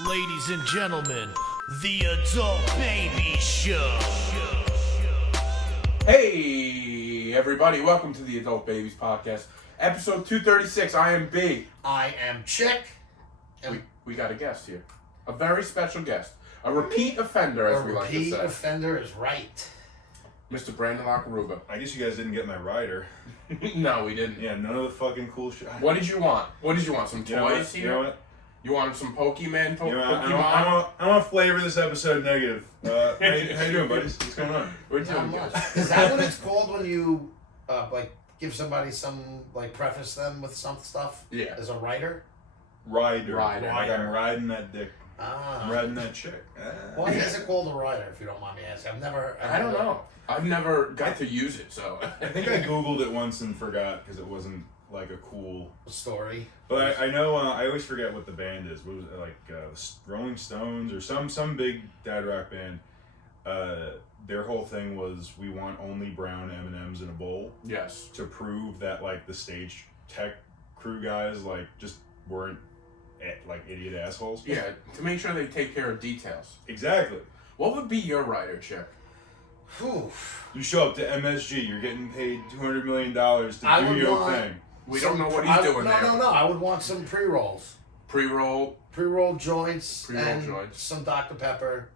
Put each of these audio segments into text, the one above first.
Ladies and gentlemen, the Adult Baby Show. Hey, everybody, welcome to the Adult Babies Podcast, episode 236. I am Big. I am Chick. We got a guest here. A very special guest. A repeat offender, as we like to say. Repeat offender is right. Mr. Brendon Lacarrubba. I guess you guys didn't get my rider. No, we didn't. Yeah, none of the fucking cool shit. What did you want? Some toys here? You know what? You wanted some Pokemon? I don't want to flavor this episode negative. How you doing, buddies? What's going on? We're doing good. Is that what it's called when you give somebody preface them with some stuff? Yeah. As a writer? Rider. Rider. Like I'm riding that dick. Ah. I'm riding that chick. Why is it called a rider, if you don't mind me asking? I don't know. I've never got to use it, so. I think I Googled it once and forgot because it wasn't like a cool story. But I know I always forget what the band is. What was it, like Rolling Stones or some big dad rock band? Their whole thing was we want only brown M&Ms in a bowl. Yes. To prove that like the stage tech crew guys like just weren't like idiot assholes. Yeah, to make sure they take care of details. Exactly. What would be your rider, Chick? Whew. You show up to MSG, you're getting paid $200 million to do your thing. We don't know what he's doing there. No. I would want some pre-rolls. Pre-roll joints. Pre-roll joints. Some Dr. Pepper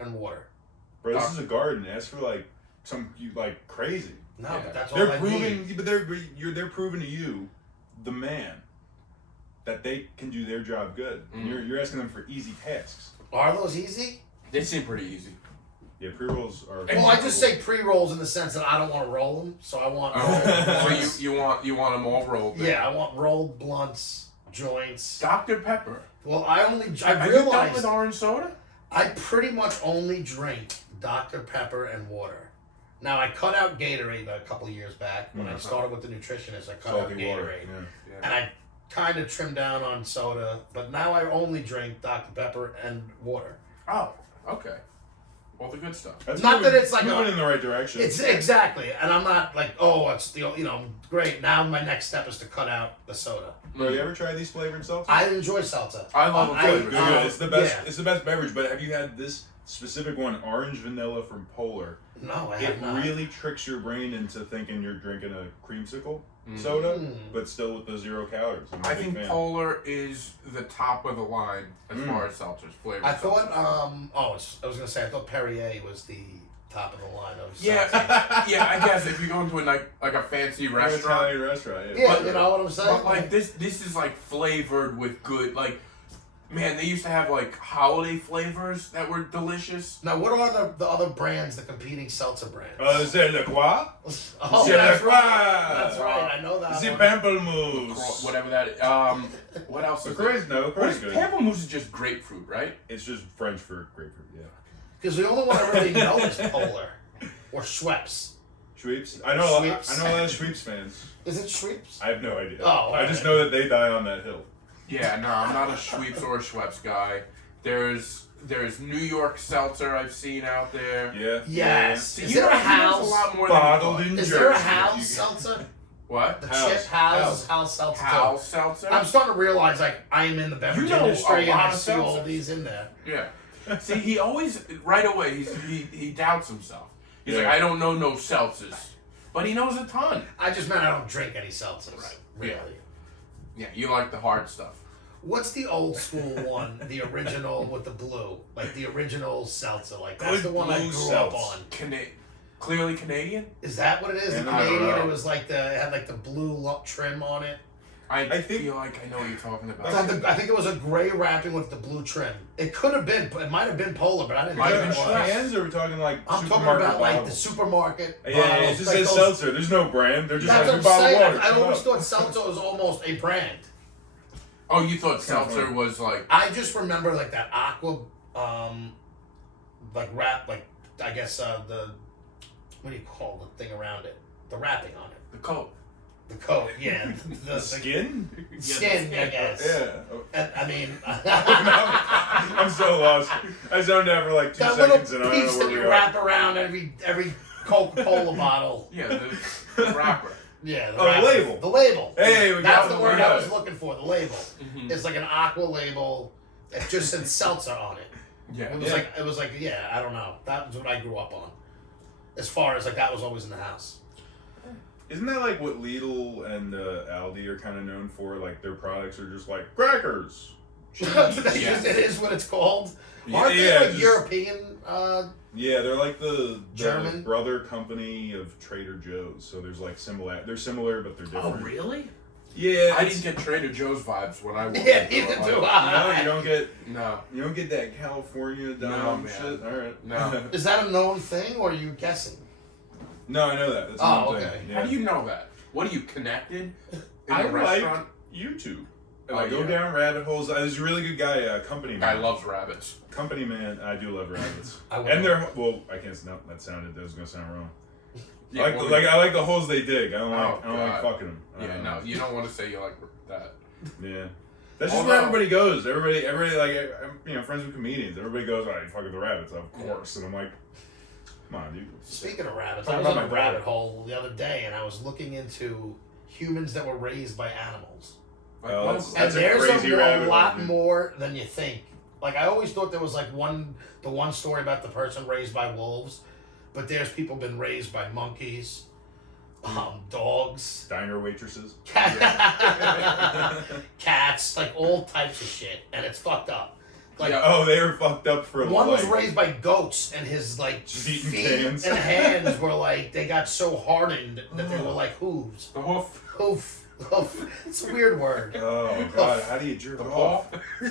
and water. Bro, this is a garden. Ask for like crazy. No, Yeah. but that's all They're I proving, need. but they're proving to you, the man, that they can do their job good. And you're asking them for easy tasks. Are those easy? They seem pretty easy. Yeah, pre-rolls are. Well, I just say pre-rolls in the sense that I don't want to roll them, so I want. So you want them all rolled? Then. Yeah, I want rolled blunts, joints. Dr. Pepper. Well, I Are you done realized with orange soda? I pretty much only drink Dr. Pepper and water. Now I cut out Gatorade a couple of years back when I started with the nutritionist. I cut out Salty Gatorade, water. Yeah. and I kind of trimmed down on soda. But now I only drink Dr. Pepper and water. Oh, okay. All the good stuff. That's Not moving, that it's like moving in the right direction. It's exactly, and I'm not like, oh, it's the great. Now my next step is to cut out the soda. Bro, you ever tried these flavored seltzers? I enjoy seltzer. I love a flavored Good. seltzer. It's the best. Yeah. It's the best beverage. But have you had this specific one, orange vanilla from Polar? No, I It have not. really tricks your brain into thinking you're drinking a creamsicle soda, but still with the 0 calories. I'm a I big think fan. Polar is the top of the line as far as seltzers, flavored I thought, seltzers. I was gonna say, I thought Perrier was the top of the line of Yeah, seltzer. yeah. I guess if you go into like a fancy An restaurant, Italian restaurant. Yeah, But- you know what I'm saying? but like this is like flavored with good like. Man, they used to have like holiday flavors that were delicious. Now, what are the other brands, the competing seltzer brands? C'est le quoi? Oh, C'est that's le right. quoi? That's right. I know that C'est one. pamplemousse. Whatever that is. What else is LaCroix, there? no, What LaCroix is is good. pamplemousse is just grapefruit, right? It's just French for grapefruit, yeah. Because the only one I really know is Polar or Schweppes. Schweppes? I know Schweppes. a lot of Schweppes fans. Is it Schweppes? I have no idea. Oh, I just alright. know that they die on that hill. Yeah, no, I'm not a Schweppes or a Schweppes guy. There's New York Seltzer I've seen out there. Yeah. Yes. See, Is you there know, a he knows Hal's? a lot more Bottled than you in thought. Is there a Jersey. Hal's seltzer? What? The Hal's. chip Hal's seltzer. Hal's Seltzer? I'm starting to realize like I am in the beverage You know industry a and lot I of see all seltzers. these in there. Yeah. See, he always, right away, he doubts himself. He's Yeah. like, I don't know no seltzers. But he knows a ton. I just meant I don't drink any seltzers. Right. Really. Yeah, you like the hard stuff. What's the old school one? The original with the blue, like the original seltzer. Like that's Good the one I blue grew up seltz. on. Clearly Canadian? Is that what it is? The Yeah, I don't Canadian. know. It was like it had like the blue trim on it. I think- feel like I know what you're talking about. I think it was a gray wrapping with the blue trim. It could have been. It might have been Polar, but I didn't Might think have it been was. Cans, or are we talking like I'm talking supermarket about like the bottles? supermarket. Yeah, it bottles, just like says those- seltzer. There's no brand. They're just That's like what a I'm bottle of saying. water. I Shut always up. thought seltzer was almost a brand. Oh, you thought Sounds seltzer funny. was like... I just remember like that aqua, like wrap, like I guess the what do you call the thing around it? The wrapping on it. The Coke. The coat, yeah. The skin? Skin, I guess. Yeah. And, I mean, I'm so lost. I zoned out for like 2 that seconds little and I don't piece know that where you we are. wrap around every Coca-Cola bottle. Yeah, the wrapper. Yeah. Oh, the wrapper. label. The label. Hey, we That's got the it, word we got I was it. looking for. The label. It's like an aqua label It just said seltzer on it. Yeah. It was like I don't know. That was what I grew up on. As far as like that was always in the house. Isn't that like what Lidl and Aldi are kind of known for? Like their products are just like crackers. It is what it's called. Aren't they Yeah, like just- European? Yeah, they're like the German? brother company of Trader Joe's. So there's like they're similar, but they're Oh, different. really? Yeah, I didn't get Trader Joe's vibes when I walked Yeah, into neither it, do like, I. No, No. you don't get that California No, dumb man. shit. All right. No. Is that a known thing, or are you guessing? No, I know that. That's Oh, one thing. okay. Yeah. How do you know that? What are you connected in I the restaurant? like YouTube. And Oh, I go yeah. down rabbit holes. There's a really good guy, Company Man. Guy loves rabbits. Company Man. I do love rabbits. I would- And they're I can't. No, that was gonna sound wrong. Yeah, I like, well, I like the holes they dig. I don't like. Oh, I don't like God. fucking them. Yeah, no, you don't want to say you like that. Yeah. That's just Although- where everybody goes. Everybody like I'm friends with comedians. Everybody goes, "Oh, you fucking the rabbits, of course." And I'm like, "Come on, dude." Speaking of rabbits, Talk I was about on a my rabbit dog. hole the other day, and I was looking into humans that were raised by animals. Like, Oh, well, that's- And a there's crazy a rabbit lot hole, dude. more than you think. Like I always thought there was like the one story about the person raised by wolves, but there's people been raised by monkeys, dogs, Diner waitresses. cats, like all types of shit, and it's fucked up. Like Yeah. Oh, they were fucked up for one was life. raised by goats, and his like Just eating feet cans. and hands were like they got so hardened that they were like hooves. the hoof, Hoof. It's a weird word. Oh god, how do you jerk the off? paw.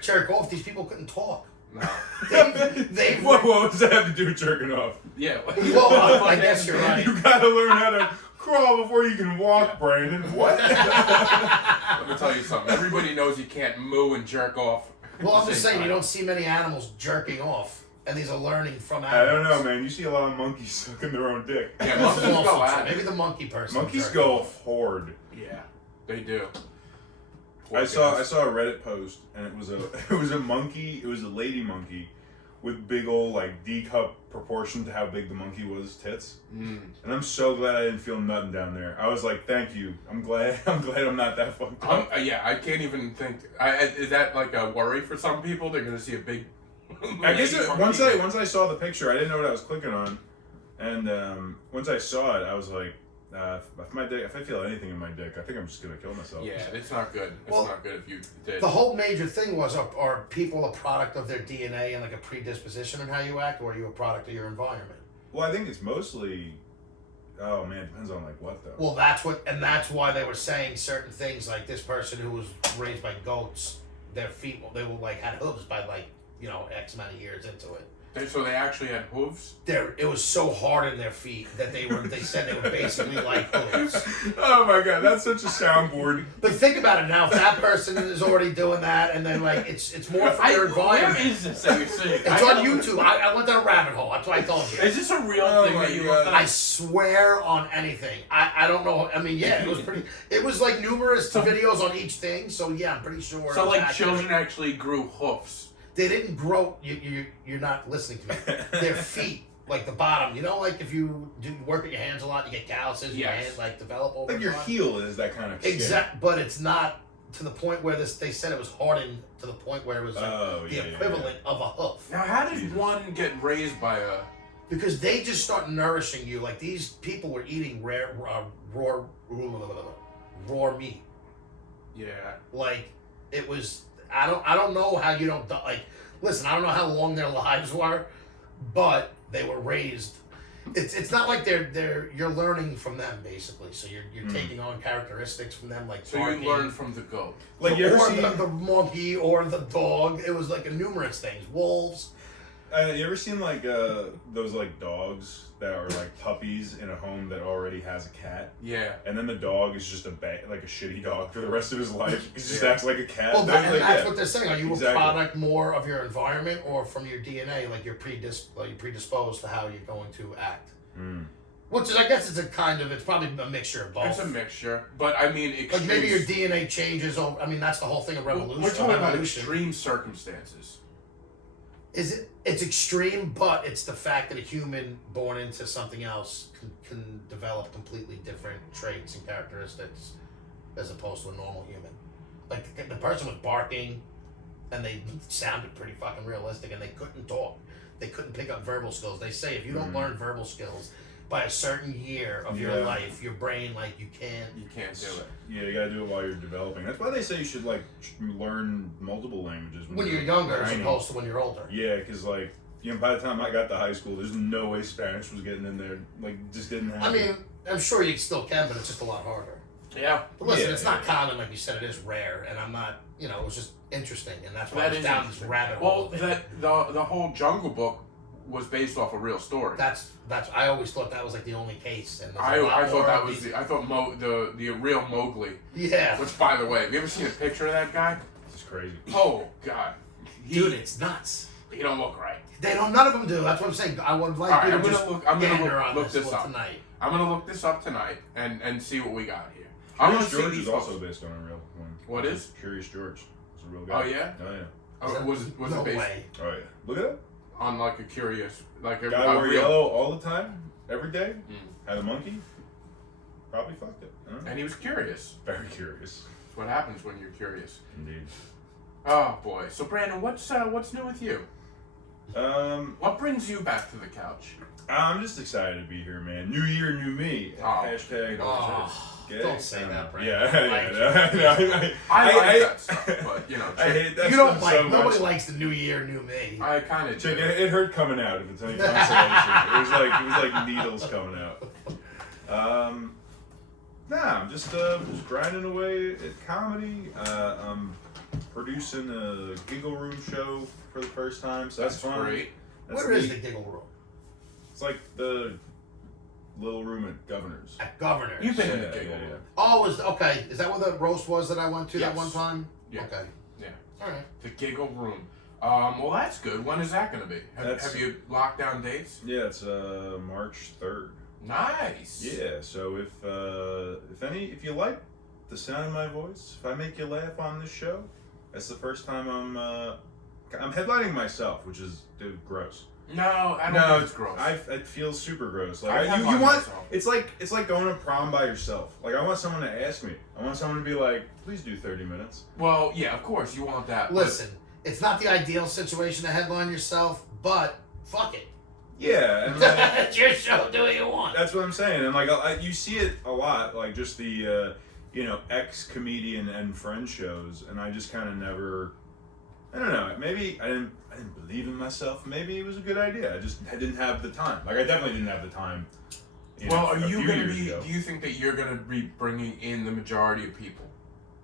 Jerk off. These people couldn't talk. No. They What does that have to do with jerking off? Yeah. Well, I guess you're right. You gotta learn how to crawl before you can walk, Brandon. What? Let me tell you something. Everybody knows you can't moo and jerk off. Well, at I'm the just same saying you time. don't see many animals jerking off, and these are learning from I don't animals. know, man. You see a lot of monkeys sucking their own dick. Yeah, This monkeys is also go true. at Maybe it. the monkey person. Monkeys jerked go off. hard. Yeah, they do. Poor I saw guys. a Reddit post, and it was a monkey. It was a lady monkey with big old like D cup proportion to how big the monkey was tits. Mm. And I'm so glad I didn't feel nothing down there. I was like, thank you. I'm glad I'm not that fucked up. Yeah, I can't even think. Is that like a worry for some people? They're gonna see a big. I guess lady once monkey. I saw the picture, I didn't know what I was clicking on, and once I saw it, I was like, if I feel anything in my dick, I think I'm just gonna kill myself. Yeah, it's not good. It's Well, not good if you did. The whole major thing was: are people a product of their DNA and like a predisposition in how you act, or are you a product of your environment? Well, I think it's mostly. Oh man, it depends on like what though. Well, that's why they were saying certain things like this person who was raised by goats, their feet they were like had hooves by like X amount of years into it. So they actually had hooves. It was so hard in their feet that they said they were basically like hooves. Oh my god, that's such a soundboard. But think about it now. If that person is already doing that, and then like it's more for their Where environment. is this that you're seeing? It's on YouTube. I went down a rabbit hole. That's what I told you. Is this a real Oh thing my that you God. looked I at? swear on anything. I don't know. I mean, yeah, it was pretty. It was like numerous videos on each thing. So yeah, I'm pretty sure. So it was like accurate. children actually grew hoofs. They didn't grow. You're not listening to me. Their feet, like the bottom. Like if you do work with your hands a lot, you get calluses. Your Yes. hands like develop over Like your time. heel is that kind of skin. Exact, but it's not to the point where they said it was hardened to the point where it was like Oh, the yeah, yeah, equivalent of a hoof. Now, how did Jesus. one get raised by a? Because they just start nourishing you. Like these people were eating raw meat. Yeah. Like it was. I don't know how you don't like. Listen, I don't know how long their lives were, but they were raised. It's not like you're learning from them basically. So you're taking on characteristics from them, like So barking, you learn from the goat. Like you ever or seen? the monkey or the dog. It was like a numerous things. Wolves. You ever seen like those like dogs that are like puppies in a home that already has a cat, Yeah. and then the dog is just like a shitty dog for the rest of his life. He just Yeah. acts like a cat. Well, They're like, that's yeah. what they're saying. Are you Exactly. a product more of your environment or from your DNA? Like you're predisposed to how you're going to act. Mm. Which is, I guess, it's probably a mixture of both. It's a mixture, but I mean, Like extreme. maybe your DNA changes. I mean, that's the whole thing of revolution. We're talking about evolution. extreme circumstances. It's extreme, but it's the fact that a human born into something else can develop completely different traits and characteristics as opposed to a normal human. Like the person was barking, and they sounded pretty fucking realistic, and they couldn't talk. They couldn't pick up verbal skills. They say if you don't learn verbal skills by a certain year of your life, your brain, like, you can't do it. Yeah, you gotta do it while you're developing. That's why they say you should, like, learn multiple languages when you're younger as opposed to when you're older. Yeah, because, like, you know, by the time I got to high school, there's no way Spanish was getting in there. Like, just didn't happen. I mean, I'm sure you still can, but it's just a lot harder. Yeah. But listen, it's not common, like you said. It is rare, and I'm not. You know, it was just interesting, and that's why I was down this rabbit hole. Well, the whole Jungle Book was based off a real story. That's. I always thought that was like the only case, and I thought that was the real Mowgli. Yeah. Which, by the way, have you ever seen a picture of that guy? It's crazy. Oh God. Dude, it's nuts. He don't look right. They don't. None of them do. That's what I'm saying. I would like you to I'm gonna look this up tonight. I'm gonna look this up tonight and see what we got here. Curious George is also based on a real one. What is? Curious George. It's a real guy. Oh yeah. Oh yeah. Oh, was it no based way. Oh yeah. Look it up. on like a curious, like a guy wore real, yellow all the time, every day. Had a monkey. Probably fucked it. I don't know. and he was curious. Very curious. That's what happens when you're curious. Indeed. Oh boy. So Brandon, what's new with you? What brings you back to the couch? I'm just excited to be here, man. New year, new me. Oh. Hashtag. Don't say that, Brandon. Yeah. I like that stuff, but you know, I hate that you don't stuff like. so Nobody much. likes the new year, new me. I kind of do. It hurt coming out. If it's any consolation, it was like needles coming out. Nah, I'm just grinding away at comedy. I'm producing a Giggle Room show for the first time, so that's fun. Great. Where is the Giggle Room? It's like the little room at Governor's. At Governor's. You've been in the Giggle Room. Oh, okay. Is that where the roast was that I went to that Yes. one time? Yeah. Okay. Yeah. All right. The Giggle Room. Well, that's good. When is that going to be? Have you locked down dates? Yeah, it's March 3rd. Nice. Yeah, so if you like the sound of my voice, if I make you laugh on this show, that's the first time I'm headlining myself, which is gross. No, I don't think it's gross. It feels super gross. I Like you headline want myself. it's like going to prom by yourself. Like I want someone to ask me. I want someone to be like, please do 30 minutes. Well, yeah, of course you want that. Listen, it's not the ideal situation to headline yourself, but fuck it. Yeah, and like, It's your show. Do what you want. that's what I'm saying. And like you see it a lot, like just the ex-comedian and friend shows, and I just kind of never. I don't know. Maybe I didn't believe in myself. Maybe it was a good idea. I didn't have the time. Like I definitely didn't have the time. Are you going to be? Do you think that you're going to be bringing in the majority of people?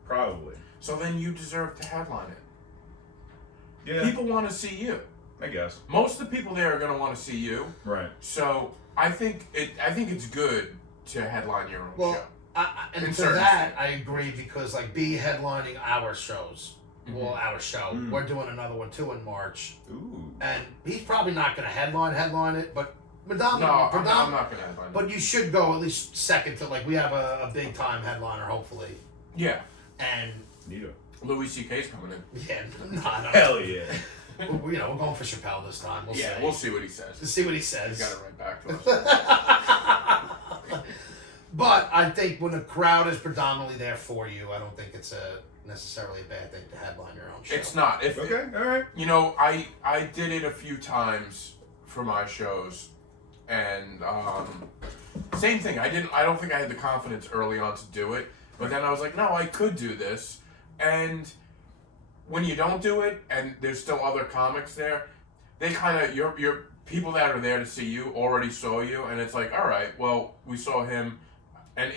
Probably. So then you deserve to headline it. Yeah. People want to see you. I guess. Most of the people there are going to want to see you. Right. So I think it's good to headline your own show. And In to certain that, states. I agree because like B headlining our shows. Well, our show. We're doing another one too in March. Ooh. And he's probably not going to headline it, but I'm not going to headline it. But you should go at least second to like we have a big time headliner hopefully. Yeah. And Neato. Louis C.K.'s coming in. yeah, no. Hell yeah. We're going for Chappelle this time. We'll see what he says. Let's see what he says. He's got it right back to us. But I think when the crowd is predominantly there for you, I don't think it's necessarily a bad thing to headline your own show. It's not. Okay, all right. You know, I did it a few times for my shows, and same thing. I don't think I had the confidence early on to do it, but then I was like, no, I could do this. And when you don't do it, and there's still other comics there, they kind of your people that are there to see you already saw you, and it's like, all right, well, we saw him, and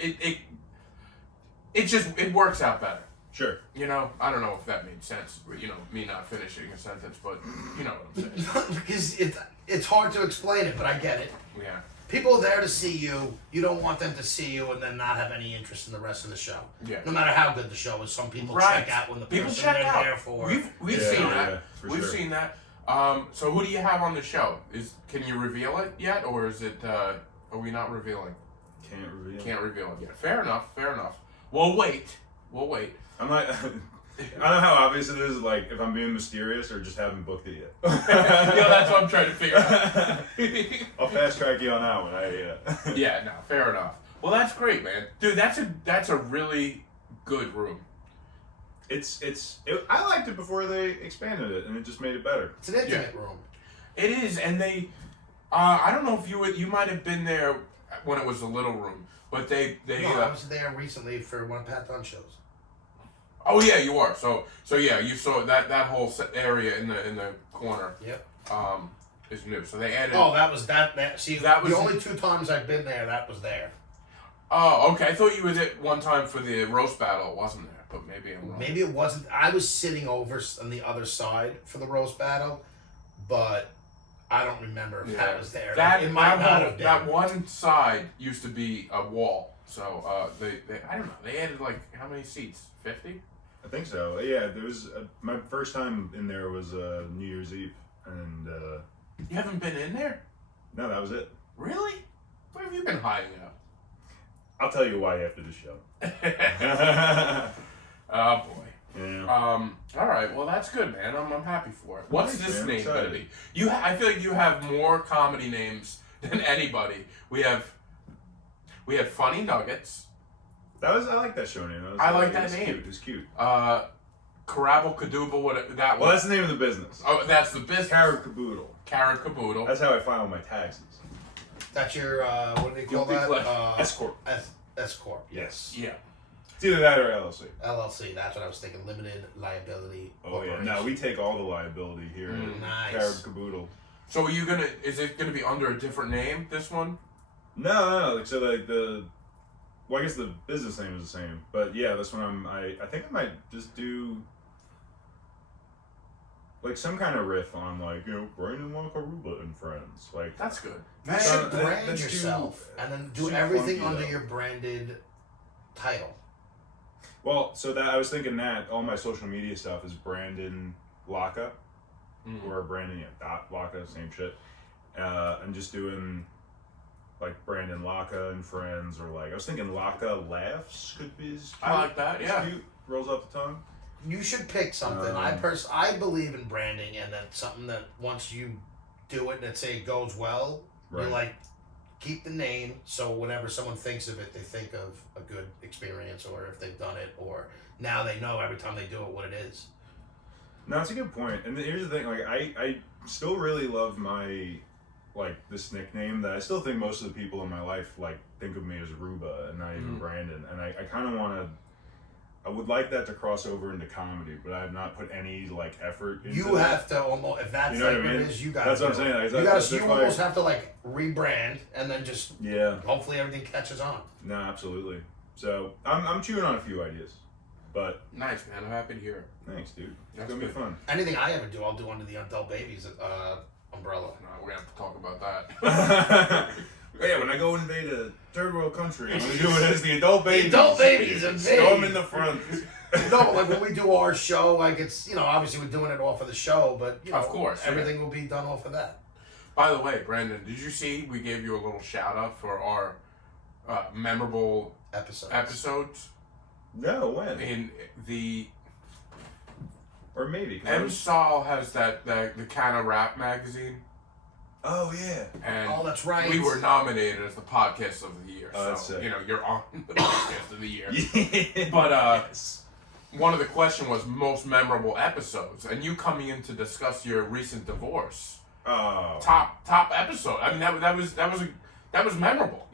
it works out better. Sure. You know, I don't know if that made sense. You know, me not finishing a sentence, but you know what I'm saying. Because it's hard to explain it, but I get it. Yeah. People are there to see you. You don't want them to see you and then not have any interest in the rest of the show. Yeah. No matter how good the show is, some people Right. check out when the People person check they're out. there for. We've seen that. Yeah, for We've sure. seen that. So who do you have on the show? Can you reveal it yet, or is it? Are we not revealing? Can't reveal. Can't reveal it yet. Fair enough. We'll wait. I'm not. I don't know how obvious it is, like, if I'm being mysterious or just haven't booked it yet. That's what I'm trying to figure out. I'll fast track you on that one. Yeah, no, fair enough. Well, that's great, man. Dude, that's a really good room. I liked it before they expanded it, and it just made it better. It's an intimate room. It is, and they. I don't know if you might have been there when it was a little room, but they. I was there recently for one of Pat Dunn shows. Oh yeah, you are. So yeah, you saw that whole area in the corner. Yep. Is new. So they added. Oh, that was that. See, that was the only 2 times I've been there. That was there. Oh, okay. I thought you were there one time for the roast battle. It wasn't there, but maybe I'm wrong. Maybe it wasn't. I was sitting over on the other side for the roast battle, but I don't remember if that was there. It might not have been. That one side used to be a wall. So they I don't know. They added like how many seats? 50? I think so. Yeah, there was my first time in there was New Year's Eve, and you haven't been in there? No, that was it. Really? Where have you been hiding out? I'll tell you why after the show. Oh boy. Yeah. All right. Well, that's good, man. I'm happy for it. What's Thanks, this man. name Excited. gonna be? I feel like you have more comedy names than anybody. We have Funny Nuggets. I like that show name. I like that it's name. Cute. It's cute. Carabble Cadoodle. What that Well, one? that's the name of the business. Oh, that's the business. Carrot Caboodle. Carrot Caboodle. That's how I file my taxes. That's your what do they call Guilty that? pleasure. S corp. S corp. Yes. Yeah. It's either that or LLC. LLC. That's what I was thinking. Limited liability. Oh yeah. No, we take all the liability here. Nice. Carrot Caboodle. So are you gonna? Is it gonna be under a different name? This one? No. Like so, like the. Well, I guess the business name is the same, but yeah, this one I think I might just do like some kind of riff on like Brendon Lacarrubba and friends. Like That's good. You That- should let's brand do yourself and then do super everything funky, under though. your branded title. well, so that I was thinking that all my social media stuff is Brendon Laca, or Brandon dot Laca, same shit. I'm just doing like Brendon Laca and friends, or like I was thinking Laca laughs could be. I like that, It's yeah. cute, rolls off the tongue. You should pick something. I believe in branding, and then something that once you do it, let's say it goes well, you Right. like keep the name, so whenever someone thinks of it, they think of a good experience, or if they've done it, or now they know every time they do it what it is. No, it's a good point. And here's the thing: like, I still really love my this nickname that I still think most of the people in my life think of me as Ruba and not even Brandon. And I kind of want to. I would like that to cross over into comedy, but I have not put any effort into You have to almost, if that's You know what I what mean? it is, you got. That's what I'm saying. You That's almost have to rebrand, and then just Yeah. hopefully everything catches on. No, absolutely. So I'm chewing on a few ideas, but Nice, man. I'm happy to hear it. thanks, dude. It's That's gonna be good. fun. Anything I ever do, I'll do under the Adult Babies umbrella. No, we're gonna have to talk about that. Yeah, when I go invade a third world country, I'm gonna do it as the adult babies. Adult Babies invade. Storm in the front. No, but when we do our show, it's obviously we're doing it off of the show, but Of course, yeah. everything will be done off of that. By the way, Brandon, did you see we gave you a little shout out for our memorable episodes No, when? in the Or maybe. 'cause I M. was- Saul has the kind of rap magazine, Oh yeah. and Oh, that's right. we were nominated as the podcast of the year. Oh, that's so sick. you're on the podcast of the year. Yeah. But Yes. one of the question was most memorable episodes, and you coming in to discuss your recent divorce. Oh. Top episode. I mean that was memorable.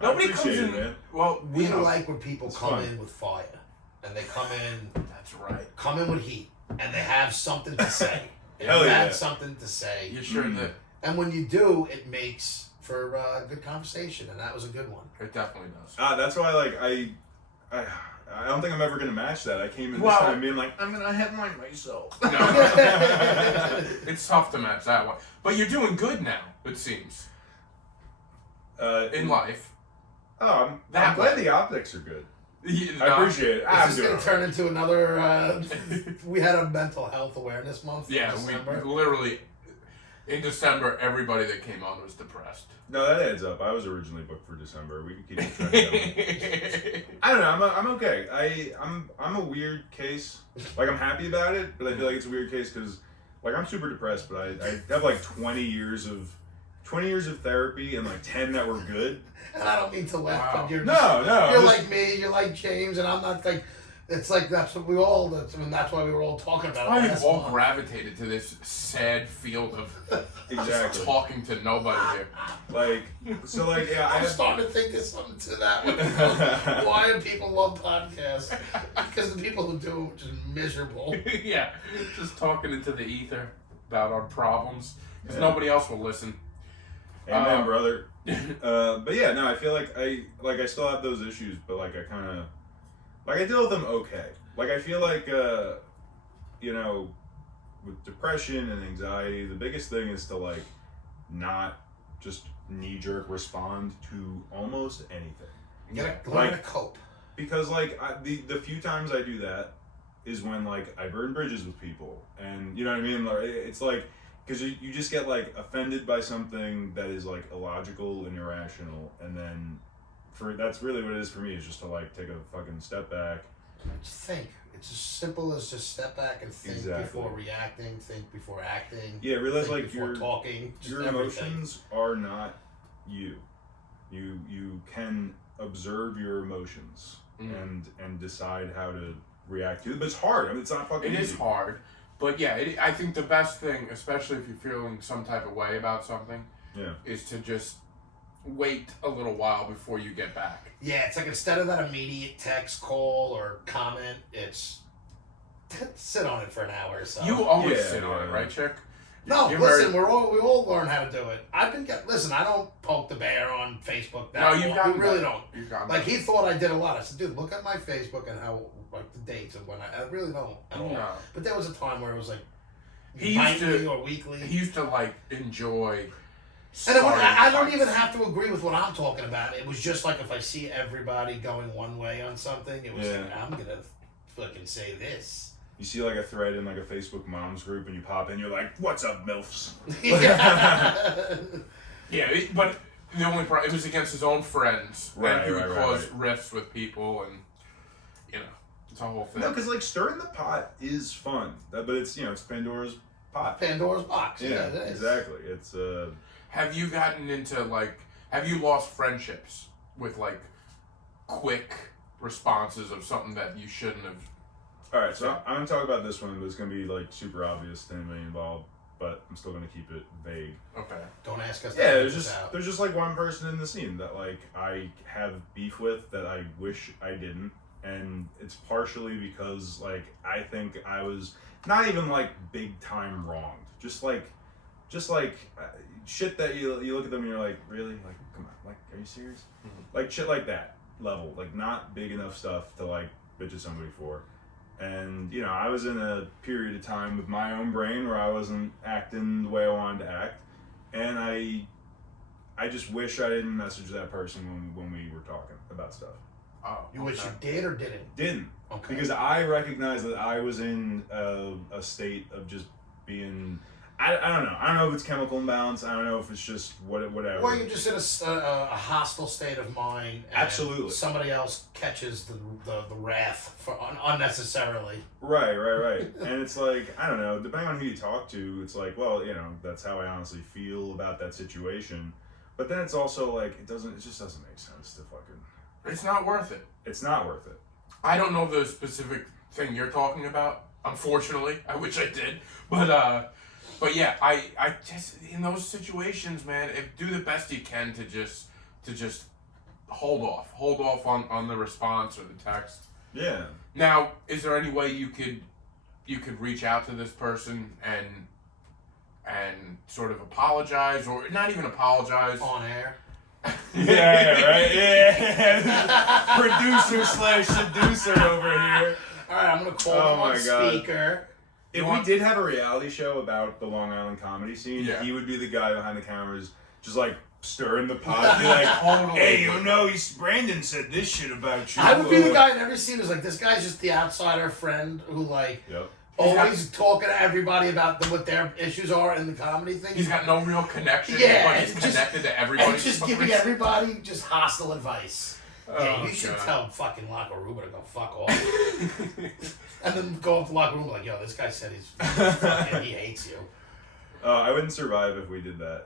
Nobody comes appreciate in. it, man. Well, We like when people It's come fun. in with fire, and they come That's right. in with heat, and they have something to say. They Hell yeah. have something to say. You sure did. And when you do, it makes for a good conversation, and that was a good one. It definitely does. That's why I don't think I'm ever gonna match that. I came in this Well- time being like, I'm gonna headline myself. No. It's tough to match that one. But you're doing good now, it seems, in life. I'm That glad way. the optics are good. You I appreciate it. Is this going to turn into another? We had a mental health awareness month. Yeah, in we December. literally in December everybody that came on was depressed. No, that adds up. I was originally booked for December. We can keep it trend going. I don't know. I'm okay. I'm a weird case. I'm happy about it, but I feel like it's a weird case because I'm super depressed. But I have 20 years of therapy and 10 that were good. And I don't mean to laugh, Wow. but you're No. You're just- like me. You're like James, and I'm not It's like that's what we all. That's why we were all talking about it. I think last all month. gravitated to this sad field of Exactly. talking to nobody here. Like, so like, yeah, I'm starting to think there's something to that one. Why do people love podcasts? Because the people who do it are just miserable. Yeah, just talking into the ether about our problems because Yeah. nobody else will listen. Amen, brother. But yeah, no, I feel like I still have those issues, but like I kind of like I deal with them okay. Like I feel like you know, with depression and anxiety, the biggest thing is to like not just knee-jerk respond to almost anything. You gotta learn Like- to cope. Because like the few times I do that is when like I burn bridges with people, and you know what I mean. Like, it's like because you just get like offended by something that is like illogical and irrational, and then that's really what it is for me, is just to like take a fucking step back. Just think. It's as simple as just step back and think Exactly. before reacting, think before acting. Yeah, realize think like before talking. Just your everything. emotions are not you. You can observe your emotions and decide how to react to it. But it's hard. I mean, it's not fucking It easy. is hard, but yeah, I think the best thing, especially if you're feeling some type of way about something, Yeah. is to just wait a little while before you get back. Yeah, it's like instead of that immediate text, call, or comment, it's sit on it for an hour or so. You always Yeah, sit on it, yeah. right, Chick? No, You're listen, very- we all learn how to do it. Listen, I don't poke the bear on Facebook. No, you've got we really don't. You've got Like he thought I did a lot. I said, dude, look at my Facebook and how like the dates and when I really don't at all. No. But there was a time where it was like He used nightly to- or weekly. He used to like enjoy. And I don't starting even fights. have to agree with what I'm talking about. It was just like if I see everybody going one way on something, it was Yeah. like, I'm gonna fucking say this. You see like a thread in like a Facebook moms group, and you pop in, you're like, "What's up, milfs?" Yeah, but the only problem, it was against his own friends, Right, and he would right, cause right. rifts with people, and you know, it's a whole thing. No, because like stirring the pot is fun, but it's it's Pandora's pot. Pandora's box. Yeah, it is. exactly. It's Have you gotten into have you lost friendships with like quick responses of something that you shouldn't have? all right. So I'm gonna talk about this one, but it's gonna be like super obvious to anybody involved, but I'm still gonna keep it vague. Okay. Don't ask us. Yeah, to there's this just out. there's just like one person in the scene that like I have beef with that I wish I didn't, and it's partially because like I think I was not even like big time wronged, just like shit that you look at them and you're like, really, like, come on, like, are you serious? Like shit like that level, like not big enough stuff to like bitch at somebody for. And I was in a period of time with my own brain where I wasn't acting the way I wanted to act, and I just wish I didn't message that person when we were talking about stuff. Oh, You wish you did or didn't? Didn't. Okay. Because I recognized that I was in a state of just being, I don't know. I don't know if it's chemical imbalance. I don't know if it's just whatever. Or you're just in a hostile state of mind. And Absolutely. Somebody else catches the wrath for unnecessarily. Right. And it's like, I don't know, depending on who you talk to, it's like, well, that's how I honestly feel about that situation. But then it's also like, it just doesn't make sense to fucking, It's not worth it. it's not worth it. I don't know the specific thing you're talking about. Unfortunately, I wish I did, but yeah, I just in those situations, man, do the best you can to just hold off on the response or the text. Yeah. Now, is there any way you could reach out to this person and sort of apologize, or not even apologize? On air. Yeah, right? Yeah. Producer/seducer over here. Alright, I'm gonna call Oh him on my God. speaker. If we did have a reality show about the Long Island comedy scene, Yeah. he would be the guy behind the cameras, just like stirring the pot. Be like, Totally. hey, Brandon said this shit about you. I would be the guy in every scene who's like, this guy's just the outsider friend who like Yep. always talking to everybody about what their issues are in the comedy thing. He's got no real connection, Yeah, but he's and just- connected to everybody. and just giving everybody just hostile advice. Yeah, Oh, you should God. tell fucking Lacarrubba to go fuck off. And then go up to Lacarrubba like, yo, this guy said he hates you. I wouldn't survive if we did that.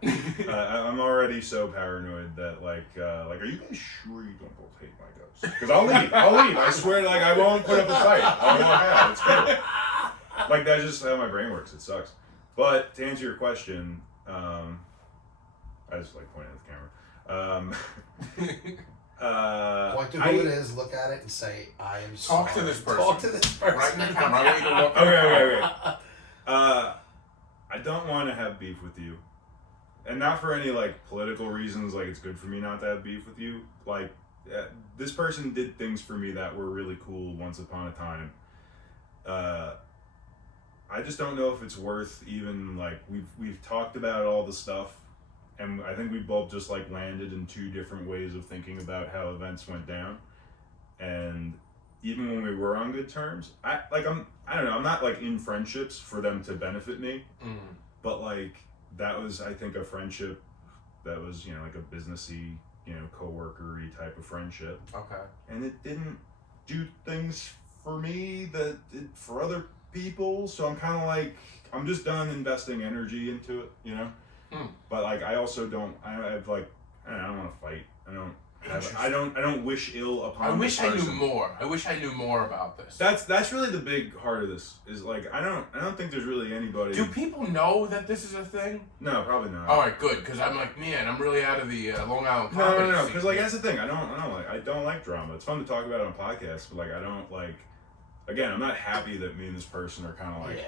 I'm already so paranoid that like, are you guys sure you don't both hate my guts? Because I'll leave. I swear, like, I won't put up a fight. I'll go ahead. It's cool. Like, that's just how my brain works. It sucks. But to answer your question, I just like pointing at the camera. Point to who it is, look at it, and say, "I am sorry." Talk to this person. Talk to this person. Right in the camera. I want you to look. Okay. I don't want to have beef with you, and not for any like political reasons. Like, it's good for me not to have beef with you. Like, this person did things for me that were really cool once upon a time. I just don't know if it's worth even like we've talked about all the stuff, and I think we both just like landed in two different ways of thinking about how events went down, and even when we were on good terms, I don't know, I'm not like in friendships for them to benefit me, but like that was, I think, a friendship that was, you know, like a businessy, you know, co-worker-y type of friendship. Okay. And it didn't do things for me that did for other people, so I'm kind of like, I'm just done investing energy into it, you know. But like, I also don't. I have like, I don't want to fight. I don't wish ill upon. I wish this person. I knew more. I wish I knew more about this. That's really the big heart of this. Is like, I don't think there's really anybody. Do people know that this is a thing? No, probably not. All right, good. Because I'm like, man, I'm really out of the Long Island comedy No. scene. Because like, that's the thing. I don't like drama. It's fun to talk about it on podcasts, but like, I don't like. Again, I'm not happy that me and this person are kind of like.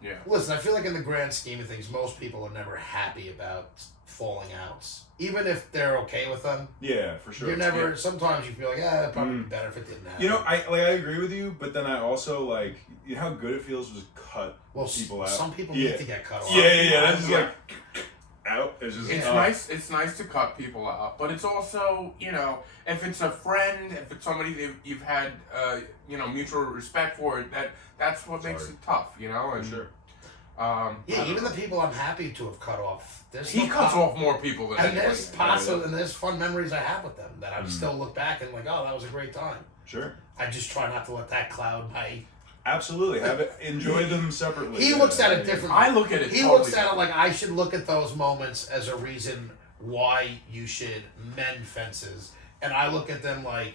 Yeah. Listen, I feel like in the grand scheme of things, most people are never happy about falling outs, even if they're okay with them. Yeah, for sure. You're never. Sometimes you feel like, it'd probably be better if it didn't happen. You know, I agree with you, but then I also like, you know how good it feels to just cut people out. Some people need to get cut off. Yeah. That's just like out. It's just nice. It's nice to cut people out, but it's also, you know, if it's a friend, if it's somebody that you've had, you know, mutual respect for, that's what makes it tough, you know. And, for sure. Even the people I'm happy to have cut off. He cuts off more people than and anybody. there's fun memories I have with them that I still look back and like, oh, that was a great time. Sure. I just try not to let that cloud my. Absolutely, enjoy them separately. He looks at it differently. I look at it. He looks at it like I should look at those moments as a reason why you should mend fences, and I look at them like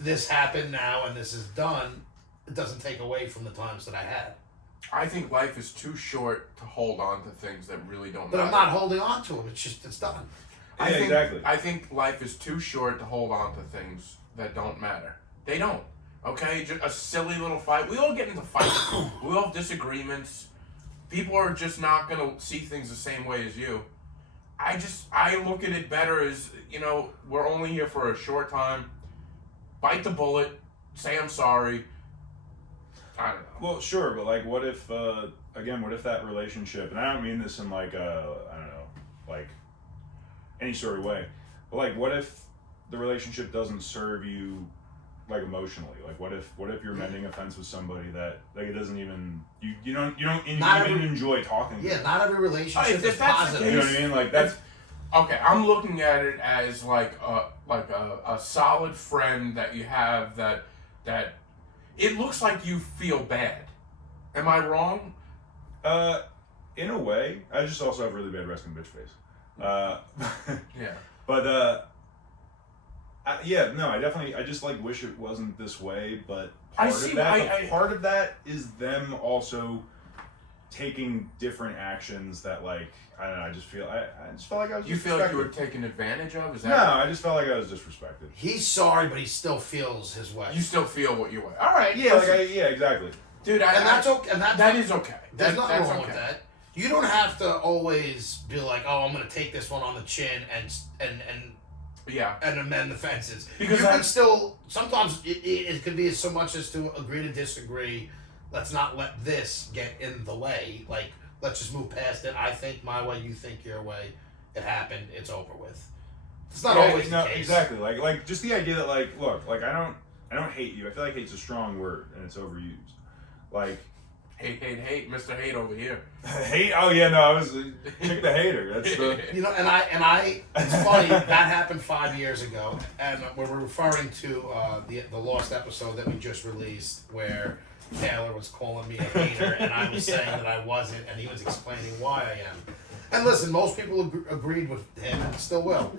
this happened now and this is done. It doesn't take away from the times that I had. I think life is too short to hold on to things that really don't But matter. I'm not holding on to them. It's done. Exactly. I think life is too short to hold on to things that don't matter. They don't. Okay? Just a silly little fight. We all get into fights. We all have disagreements. People are just not going to see things the same way as you. I look at it better as, you know, we're only here for a short time. Bite the bullet. Say I'm sorry. I don't know. Well, sure, but like, what if that relationship, and I don't mean this in like I don't know, like any sort of way, but like, what if the relationship doesn't serve you like emotionally? Like, what if you're mending a fence with somebody that like it doesn't even you don't even enjoy talking to them? Not every relationship is positive. You know what I mean? Like that's okay. I'm looking at it as like a solid friend that you have that. It looks like you feel bad. Am I wrong? In a way. I just also have really bad resting bitch face. Yeah. But I just like wish it wasn't this way, but part of that is them also taking different actions that like I don't know, I just felt like I was. You feel like you were taken advantage of? Is that? No, I just felt like I was disrespected. He's sorry, but he still feels his way. You still feel what you were. All right. Yeah, exactly. Dude, that's okay. And that is okay. There's nothing that's wrong okay. with that. You don't have to always be like, oh, I'm going to take this one on the chin and amend the fences. Because you can still sometimes it can be so much as to agree to disagree. Let's not let this get in the way. Like, let's just move past it. I think my way, you think your way. It happened. It's over with. It's not always the case. Exactly. Like just the idea that like, look, like I don't hate you. I feel like hate's a strong word and it's overused. Like hate, Mr. Hate over here. Hate? Oh yeah, no, I was pick the hater. That's the you know, and I. It's funny that happened 5 years ago, and we're referring to the lost episode that we just released, where Taylor was calling me a hater, and I was saying that I wasn't, and he was explaining why I am. And listen, most people agreed with him, and still will.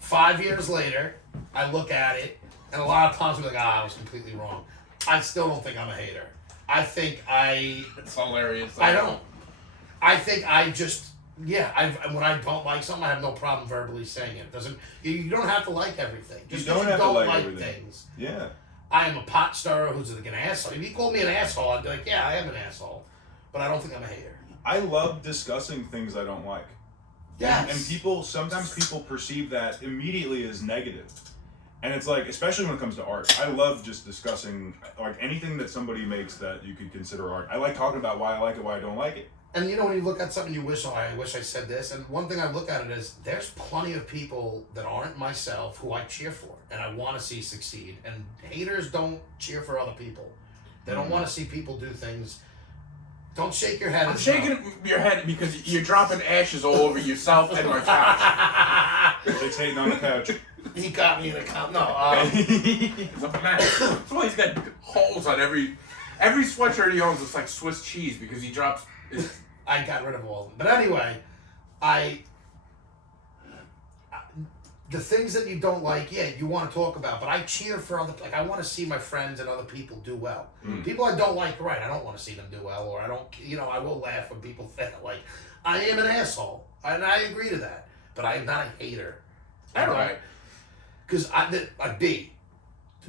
5 years later, I look at it, and a lot of times I'm like, I was completely wrong. I still don't think I'm a hater. I think It's hilarious. I don't. I think I just... Yeah, when I don't like something, I have no problem verbally saying it. You don't have to like everything. Just you don't have to like everything. Things. Yeah. I am a pot stirrer who's like an asshole. If you called me an asshole, I'd be like, yeah, I am an asshole. But I don't think I'm a hater. I love discussing things I don't like. Yes. And sometimes people perceive that immediately as negative. And it's like, especially when it comes to art, I love just discussing like anything that somebody makes that you could consider art. I like talking about why I like it, why I don't like it. And you know, when you look at something, you wish, oh, I wish I said this. And one thing I look at it is, there's plenty of people that aren't myself who I cheer for and I want to see succeed. And haters don't cheer for other people. They don't want to see people do things. Don't shake your head. I'm shaking your head because you're dropping ashes all over yourself and my couch. Jake's hating on the couch. He got me in a couch. No, He's a mess. That's why he's got holes on every sweatshirt he owns. It's like Swiss cheese because he drops. I got rid of all of them. But anyway, the things that you don't like, yeah, you want to talk about. But I cheer for other. Like, I want to see my friends and other people do well. People I don't like, right? I don't want to see them do well, or I don't. You know, I will laugh when people fail. Like, I am an asshole, and I agree to that. But I am not a hater. All right. Because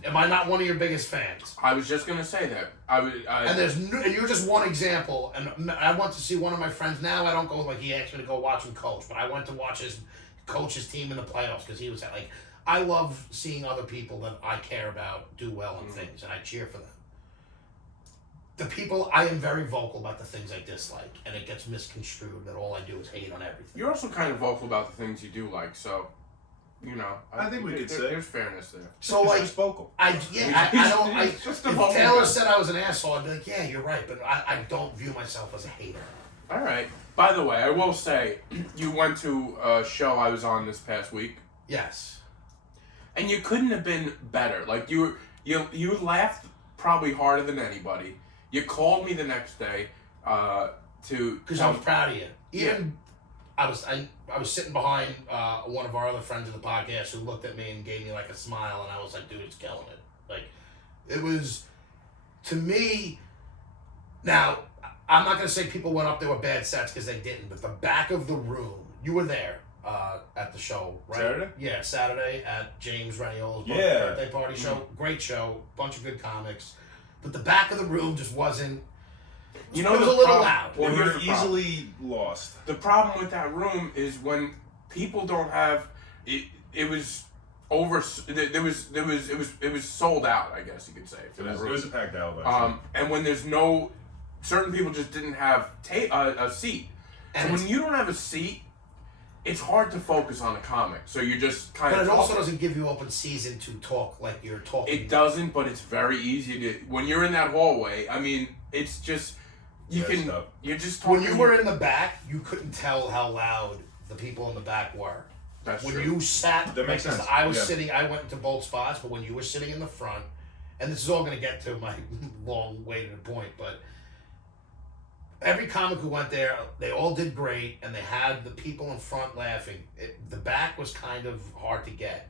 am I not one of your biggest fans? I was just gonna say that. And you're just one example. And I went to see one of my friends. Now I don't go, like, he asked me to go watch him coach, but I went to watch his coach's team in the playoffs because he was like, I love seeing other people that I care about do well in things, and I cheer for them. The people, I am very vocal about the things I dislike, and it gets misconstrued that all I do is hate on everything. You're also kind of vocal about the things you do like, so. You know, I think we could say there's fairness there. So, like, just vocal. I don't. Just a If vocal Taylor guy. said I was an asshole, I'd be like, yeah, you're right, but I don't view myself as a hater. All right. By the way, I will say, you went to a show I was on this past week, Yes. and you couldn't have been better. Like you laughed probably harder than anybody. You called me the next day Because I was proud of you. Even I was sitting behind one of our other friends of the podcast who looked at me and gave me like a smile, and I was like, dude, it's killing it. Like, it was, to me, now, I'm not going to say people went up there with bad sets because they didn't, but the back of the room, you were there at the show, right? Saturday? Yeah, Saturday at James Reniola's birthday party show. Great show, bunch of good comics. But the back of the room just wasn't, You know, it was a little loud. Well, We here's were the problem. easily lost. The problem with that room is when people don't have it. It was over. It was sold out. I guess you could say for that It room. was a packed out. And when there's no, certain people just didn't have a seat. And So when you don't have a seat, it's hard to focus on a comic. So you're just kind But of. it also doesn't give you open season to talk like you're talking. It doesn't, but it's very easy to. When you're in that hallway, I mean, it's just. That's tough. You're just talking. When you were in the back, you couldn't tell how loud the people in the back were. That's when true. you sat, That makes like, sense. I was Yeah. sitting. I went into both spots, but when you were sitting in the front, and this is all going to get to my long way to the point, but every comic who went there, they all did great, and they had the people in front laughing. The back was kind of hard to get.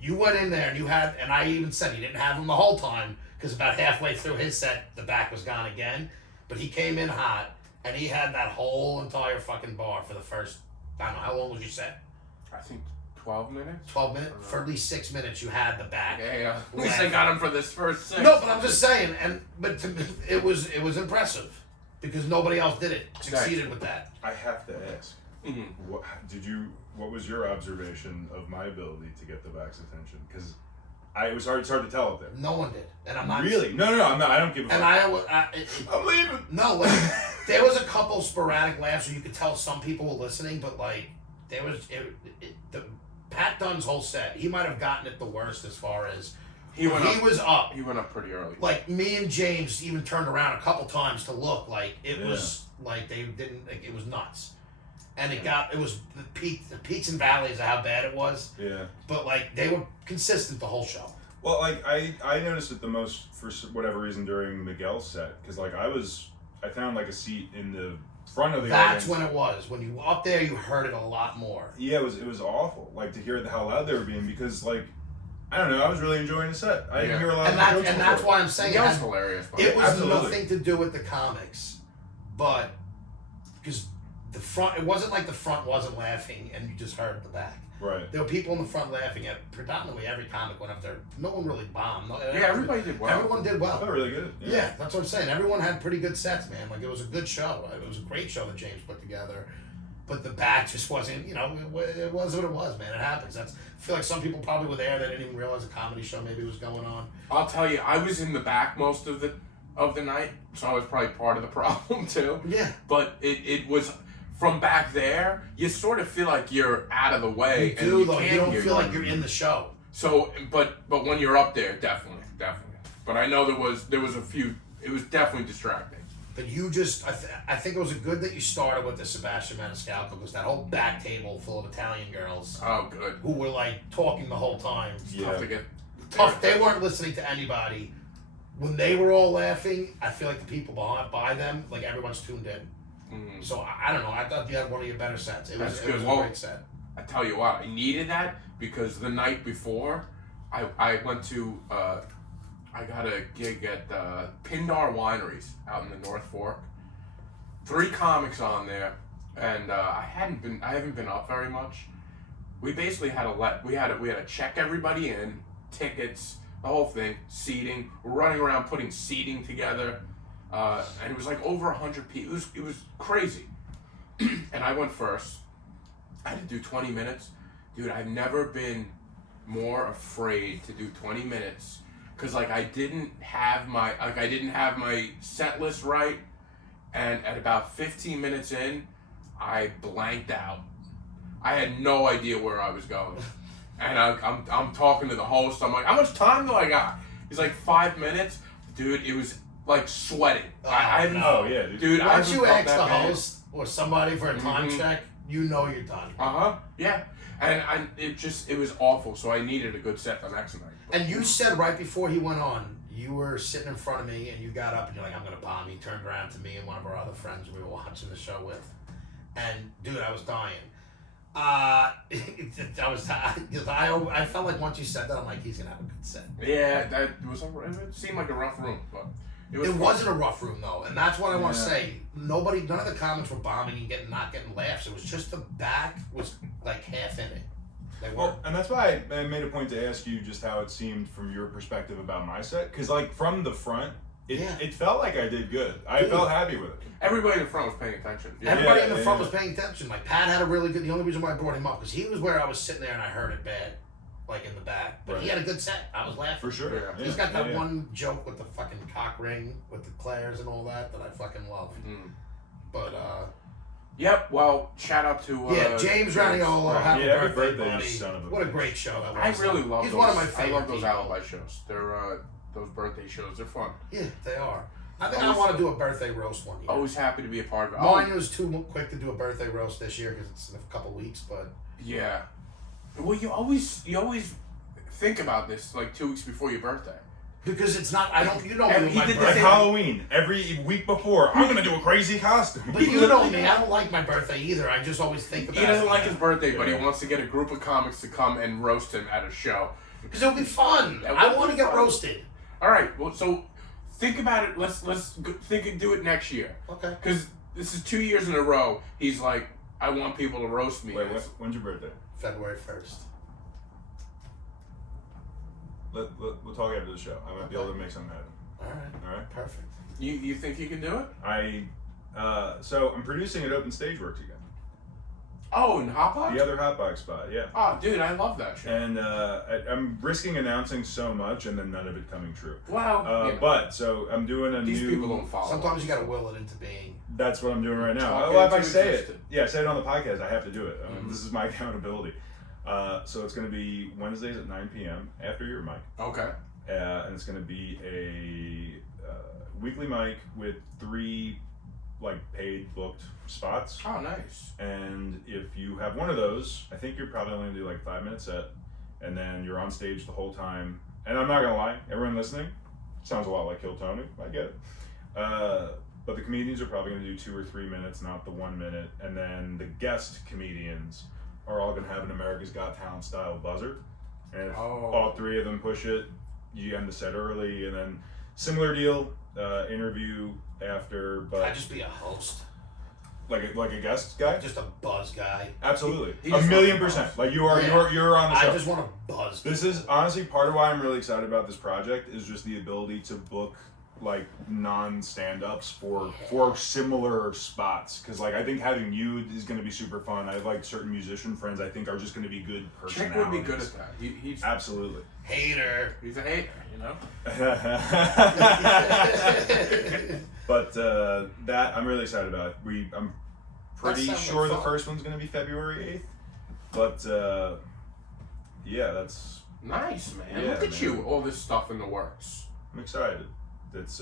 You went in there and you had, and I even said he didn't have him the whole time because about halfway through his set, the back was gone again. But he came in hot, and he had that whole entire fucking bar for the first, I don't know, how long was your set? I think 12 minutes. 12 minutes? For at least 6 minutes, you had the back. Yeah. At least I got him for this first 6. No, but I'm just saying, but to me, it was impressive because nobody else did it, succeeded with that. I have to ask. What was your observation of my ability to get the back's attention? Because it's hard to tell up there. No one did, and I'm not Really? No, I'm not. I don't give a fuck. And I'm leaving. no, like there was a couple sporadic laughs where you could tell some people were listening, but like there was the Pat Dunn's whole set. He might have gotten it the worst as far as he was up. He went up pretty early. Like me and James even turned around a couple times to look. Like it was like they didn't. Like, it was nuts. And it was the peaks and valleys of how bad it was. Yeah. But like they were consistent the whole show. Well, like I noticed it the most for whatever reason during Miguel's set because like I found like a seat in the front of the That's audience. when it was. When you were up there, you heard it a lot more. Yeah, it was awful. Like to hear how loud they were being because like I don't know, I was really enjoying the set. I didn't hear a lot of the jokes And that's before. why I'm saying That was it hilarious. was Absolutely. nothing to do with the comics, but because the front, it wasn't like the front wasn't laughing and you just heard the back. Right. There were people in the front laughing at predominantly every comic went up there. No one really bombed. Everybody did well. Everyone did I well. thought really good. Yeah, that's what I'm saying. Everyone had pretty good sets, man. Like it was a good show. It was a great show that James put together. But the back just wasn't, it was what it was, man. It happens. I feel like some people probably were there. They didn't even realize a comedy show maybe was going on. I'll tell you, I was in the back most of the night, so I was probably part of the problem too. Yeah. But it was from back there. You sort of feel like you're out of the way, You do, and though. can't You don't hear feel like you're in the show. So, but when you're up there, definitely. But I know there was a few. It was definitely distracting. But you just, I think it was good that you started with the Sebastian Maniscalco because that whole back table full of Italian girls Oh, good. who were like talking the whole time. Yeah. Tough to get. Tough. They weren't listening to anybody. When they were all laughing, I feel like the people by them, like everyone's tuned in. Mm. So I don't know. I thought you had one of your better sets. It was That's it good. was a Well, great set. I tell you what, I needed that because the night before, I went to I got a gig at Pindar Wineries out in the North Fork. 3 comics on there, and I haven't been up very much. We basically had to check everybody in, tickets, the whole thing, seating. We're running around putting seating together, and it was like over 100 people. It was crazy, and I went first. I had to do 20 minutes, dude. I've never been more afraid to do 20 minutes because I didn't have my set list right. And at about 15 minutes in, I blanked out. I had no idea where I was going. And I'm talking to the host. I'm like, how much time do I got? He's like, 5 minutes. Dude, it was like sweating. Oh, yeah, dude. I Once haven't you felt ask that the bad. host or somebody for a time check, you know you're done. Yeah. And it was awful. So I needed a good set the next night. And you said right before he went on, you were sitting in front of me and you got up and you're like, I'm going to bomb. He turned around to me and one of our other friends we were watching the show with. And, dude, I was dying. I felt like once you said that, I'm like, he's going to have a good set. Yeah, it seemed like a rough room, but it was. It fun. wasn't a rough room, though. And that's what I want to say. None of the comics were bombing and not getting laughs. It was just the back was like half in it. They were. Well, and that's why I made a point to ask you just how it seemed from your perspective about my set. Because, like, from the front, it felt like I did good. I felt happy with it. Everybody in the front was paying attention. Yeah. Everybody in the front was paying attention. Like, Pat had a really good... The only reason why I brought him up, because he was where I was sitting there and I heard it bad. Like, in the back. But he had a good set. I was laughing. For sure. Yeah. He's got that one joke with the fucking cock ring, with the Claires and all that I fucking love. Mm. But, Yep, well, shout out to... James Raniolo, happy happy birthday, birthday, buddy. son of a What a bitch. great show that was. I really love He's those. one of my favorite I love those people. alibi shows. They're those birthday shows. They're fun. Yeah, they are. I think I want to do a birthday roast one year. Always happy to be a part of it. Mine was too quick to do a birthday roast this year because it's in a couple weeks, but... Yeah. Well, you always think about this like 2 weeks before your birthday. Because it's not... I don't... You know And me, he my did the Like birthday... same- Halloween, every week before, I'm gonna do a crazy costume. But you know me, I don't like my birthday either. I just always think about He doesn't it. like his birthday, but he Yeah. wants to get a group of comics to come and roast him at a show. Because it'll be fun. That I would want to be get fun. roasted. All right, well, so think about it. Let's think and do it next year. Okay. Because this is 2 years in a row. He's like, I want people to roast me. Wait, when's your birthday? February 1st. We'll talk after the show. I might be able to make something happen. All right. All right. Perfect. You think you can do it? So I'm producing at Open Stage Works again. Oh, in Hotbox? The other Hotbox spot, yeah. Oh, dude, I love that show. And I'm risking announcing so much and then none of it coming true. Wow. But so I'm doing a These new. people don't follow. Sometimes you got to will it into being. That's what I'm doing right now. Talk Well, if it I into say existence. it, I say it on the podcast. I have to do it. Mm-hmm. This is my accountability. So it's going to be Wednesdays at 9 p.m. after your mic. Okay. And it's going to be a weekly mic with 3 paid booked spots. Oh, nice. And if you have one of those, I think you're probably only going to do 5 minutes set, and then you're on stage the whole time, and I'm not gonna lie, everyone listening, sounds a lot like Kill Tony. I get it. But the comedians are probably gonna do 2 or 3 minutes, not the 1 minute, and then the guest comedians are all gonna have an America's Got Talent style buzzer, and if all 3 of them push it, you end the set early, and then similar deal, interview after. But I'd just be a host. Like a guest guy? Just a buzz guy. Absolutely. He A just million wants to percent. buzz. Like you're on the show. I just want to buzz. This is honestly part of why I'm really excited about this project is just the ability to book like non-stand-ups for similar spots. Because like I think having you is going to be super fun. I have like certain musician friends I think are just going to be good personalities. Chick would be good at that. He's Absolutely. Hater. He's a hater, you know. But that I'm really excited about. I'm pretty That sounds sure like the fun. first one's going to be February 8th. But yeah, that's Nice, man. Yeah, Look at man. you, all this stuff in the works. I'm excited. It's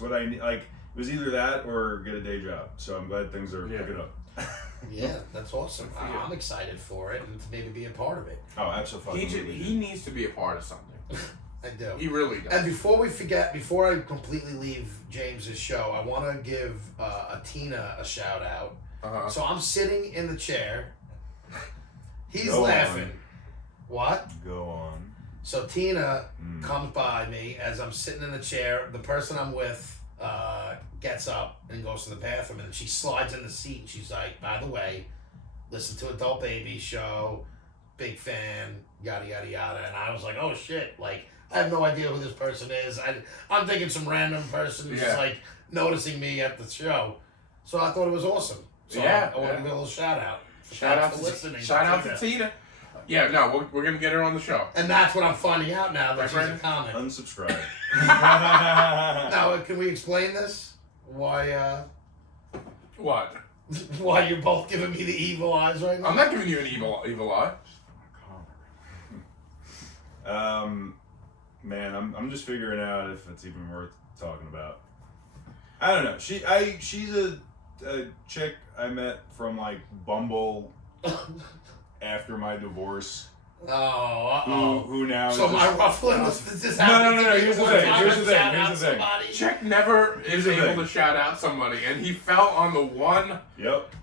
what I need. Like it was either that or get a day job. So I'm glad things are picking up. Yeah, that's awesome. Good for you. I'm excited for it and to maybe be a part of it. Oh, absolutely. He needs to be a part of something. I do. He really does. And before we forget, before I completely leave James's show, I want to give Tina a shout out. Uh-huh. So I'm sitting in the chair. He's Go laughing. on. What? Go on. So Tina comes by me as I'm sitting in the chair. The person I'm with gets up and goes to the bathroom, and she slides in the seat. And she's like, "By the way, listen to Adult Baby Show, big fan, yada yada yada." And I was like, "Oh shit!" Like I have no idea who this person is. I'm thinking some random person who's Yeah. like noticing me at the show. So I thought it was awesome. So Yeah, I want to yeah. give a little shout out. Shout out Thanks to for listening. Shout out to Tina. Yeah, no, we're gonna get her on the show. And that's what I'm finding out now that Right, she's a Brandon? comic. Unsubscribe. Now, can we explain this? Why What? why you're both giving me the evil eyes right now? I'm not giving you an evil eye. Man, I'm just figuring out if it's even worth talking about. I don't know. She's a chick I met from like Bumble after my divorce. Oh, Who now? So is am I just- ruffling this No, happened no, to no, me here's the one thing, time here's and the thing, shout here's out the thing. somebody? Chick never is the able thing. to shout out somebody, and he fell on the one. Yep.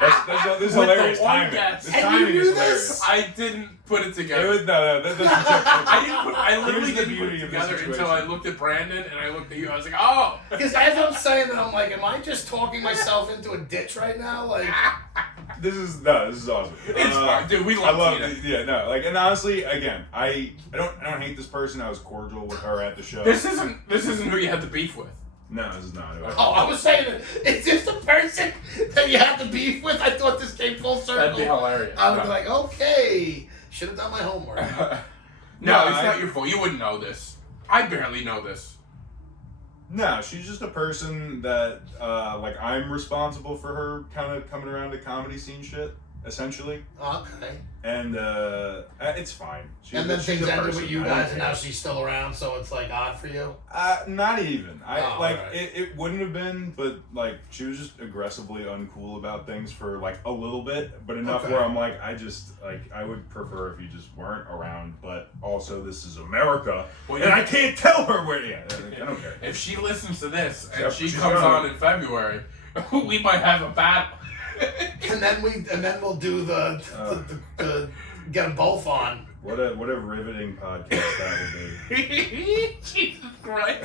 This With is hilarious the one timing. guess. This And timing you knew is this? hilarious. I didn't put it It together. was, that's the I literally Here's the didn't put beauty it of this together until situation. I looked at Brandon and I looked at you. I was like, oh. Because as I'm saying that, I'm like, am I just talking myself into a ditch right now? Like, This is awesome. It's fine, dude. We I love love Tina. it. Yeah, no, like, and honestly, again, I don't hate this person. I was cordial with her at the show. This isn't who you had the beef with. No, this is not. oh, I was saying, is this the person that you had the beef with? I thought this came full circle. That'd be hilarious. I would be like, okay, should have done my homework. No, it's not your fault. You wouldn't know this. I barely know this. No, she's just a person that, like, I'm responsible for her kind of coming around to comedy scene shit, essentially. Okay. And it's fine. And then she's things a ended person. with you I don't guys, and care. now she's still around, so it's like odd for you. Not even. Oh, like alright. it wouldn't have been, but like she was just aggressively uncool about things for like a little bit, but enough Okay. where I'm like, I would prefer if you just weren't around. But also, this is America, Well, and you- I can't tell her where. Yeah, I don't care. If she listens to this and Yep, she she's comes gonna. on in February, we might have a battle. And then we'll do the get them both on. What a riveting podcast that would Jesus Christ!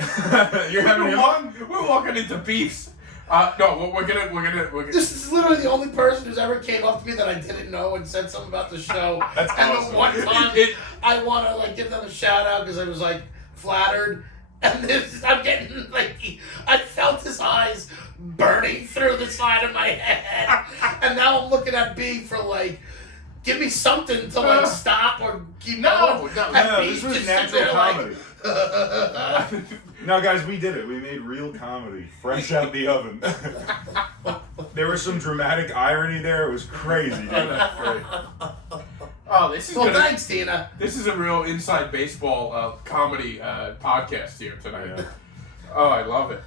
be. You're having him on? We're walking into beefs. No, we're gonna. This is literally the only person who's ever came up to me that I didn't know and said something about the show. That's and awesome. the one time It- I want to like give them a shout out because I was like flattered, and I'm getting like I felt his eyes burning through the side of my head, and now I'm looking at B for like. Give me something to like stop or keep No, going. no, And No, B's this was just sitting natural there comedy. Like, No, guys, we did it. We made real comedy, fresh out the oven. There was some dramatic irony there. It was crazy. Dude. Great. Oh, this is well, gonna, thanks, Tina. This is a real inside baseball comedy podcast here tonight. Yeah. Oh, I love it.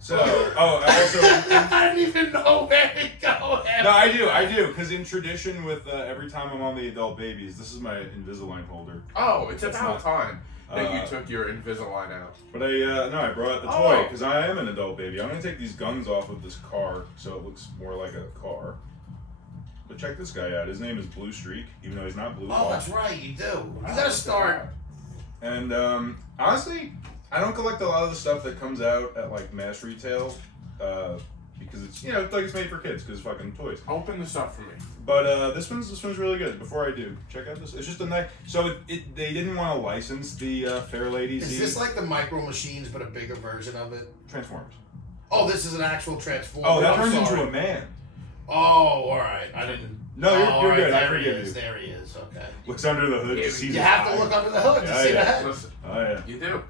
So, also, I don't even know where to go. no, No, I do, because in tradition with every time I'm on the adult babies, this is my Invisalign holder. Oh, it's That's about time that you uh, took your Invisalign out. But I brought out the toy because I am an adult baby. I'm gonna take these guns off of this car so it looks more like a car. But check this guy out. His name is Blue Streak, even though he's not blue. Oh, that's right, you do. You gotta start. And honestly, I don't collect a lot of the stuff that comes out at like mass retail because it's it's made for kids because it's fucking toys. Open this up for me. But this one's really good. Before I do, check out this. It's just a nice. So they didn't want to license the Fair Lady. Is this like the Micro Machines but a bigger version of it? Transformers? Oh, this is an actual Transformer. Oh, that I'm turns sorry. into a man. Oh, all right. I didn't. No, you're good. I There he forgive is. you. There he is. Okay. Looks under the hood. You To see You the have to eye. look under the hood to Yeah, see yeah. that. Listen, Oh yeah. you do.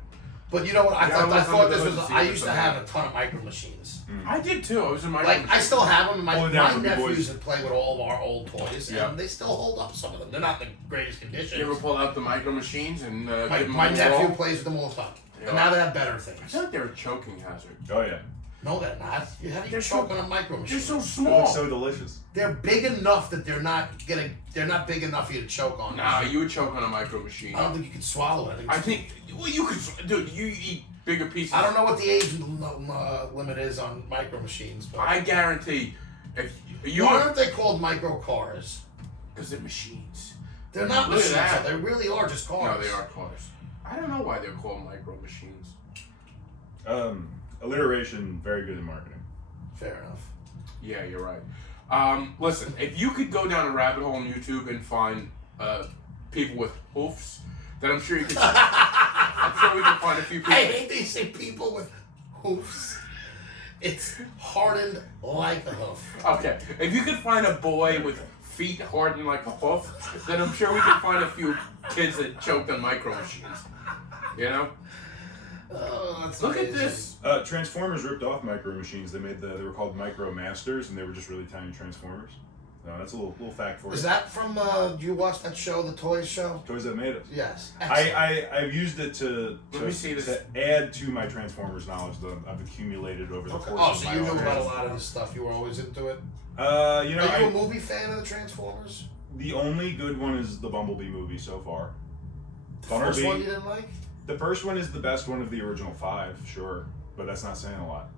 But you know what? I Yeah, thought look this under the was. hood to see I what's used to in have there. a ton of Micro Machines. I did too. I was in my Like I still have them. My Pull it down for me, nephews boys. that play with all of our old toys, Yeah. and they still hold up. Some of them. They're not in the greatest condition. You ever pull out the Micro Machines and give them My a nephew roll? plays with them all the time, Yeah. and now they have better I things. feel like they're a choking hazard. Oh yeah. No, they're not. How do you They're choke so- on a Micro They're Machine? so It small. looks so delicious. They're big enough that they're not big enough for you to choke on. Nah, you would choke on a Micro Machine. I don't think you can swallow it. I think. Well, you could, dude. You eat bigger pieces. I don't know what the age limit is on Micro Machines, but I guarantee, if you why aren't they called micro cars? because they're machines. They're not Look at machines. that. Though. They really are just cars. No, they are cars. I don't know why they're called Micro Machines. Alliteration, very good in marketing. Fair enough. Yeah, you're right. Listen, if you could go down a rabbit hole on YouTube and find people with hoofs, then I'm sure you could. I'm sure we can find a few people. I hate they say people with hoofs. It's hardened like a hoof. Okay, if you could find a boy with feet hardened like a hoof, then I'm sure we can find a few kids that choked on Micro Machines. You know? Oh, that's Look at amazing. this. Transformers ripped off Micro Machines. They were called Micro Masters, and they were just really tiny Transformers. That's a little fact for you. Is that from? Do you watch that show, the Toys Show? Toys That Made Us. Yes. Excellent. I've used it to Let me see this. to add to my Transformers knowledge that I've accumulated over the Okay. course Oh, of so my you knew life. about a lot of this stuff. You were always into it. Are Are you a movie fan of the Transformers? the only good one is the Bumblebee movie so far. The first Bumblebee- one you didn't like? The first one is the best one of the original 5, sure, but that's not saying a lot.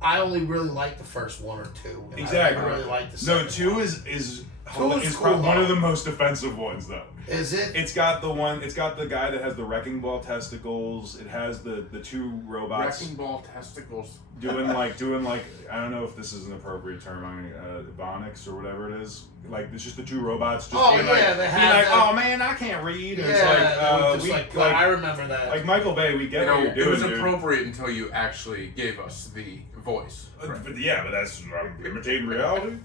I only really liked the first one or two. And Exactly. I never really liked the No, second 2 one. is Two is probably cool, one of though. the most offensive ones though. Is it? It's got the guy that has the wrecking ball testicles. It has the 2 robots Wrecking ball testicles. doing like I don't know if this is an appropriate term. I'm Ebonics or whatever it is. Like it's just the 2 robots. Just Oh, being yeah, like, they being had like, that- oh man, I can't read. And Yeah, it's like, they were just we, like, like I remember that. like Michael Bay. We get You know, what you're doing, it was dude. appropriate until you actually gave us the voice. But yeah, but that's imitating reality.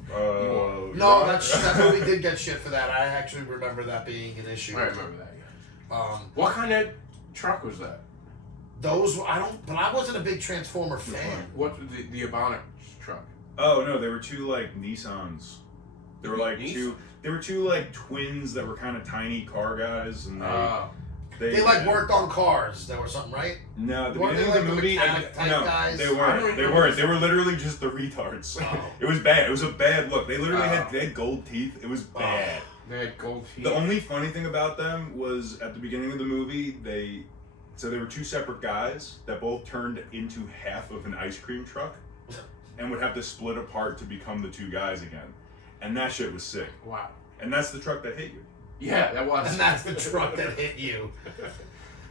No, that movie did get shit for that. I actually remember that being an issue. I remember that. Yeah. Um, What kind of truck was that? those but I wasn't a big Transformer fan. What the Ebonics truck? Oh no, they were 2 like Nissans. They were like Nissan? 2. They were 2 like twins that were kind of tiny car guys, and They like worked on cars. There was something, right? No, at the Weren't they beginning of the like movie, the mechanic type no, guys? they I don't weren't. They remember weren't. this. They were literally just the retards. Oh. It was bad. It was a bad look. They literally Oh. they had gold teeth. It was bad. They had gold teeth. The only funny thing about them was at the beginning of the movie, they were 2 separate guys that both turned into half of an ice cream truck, and would have to split apart to become the 2 guys again, and that shit was sick. Wow. And that's the truck that hit you. Yeah, that was. And that's the truck that hit you.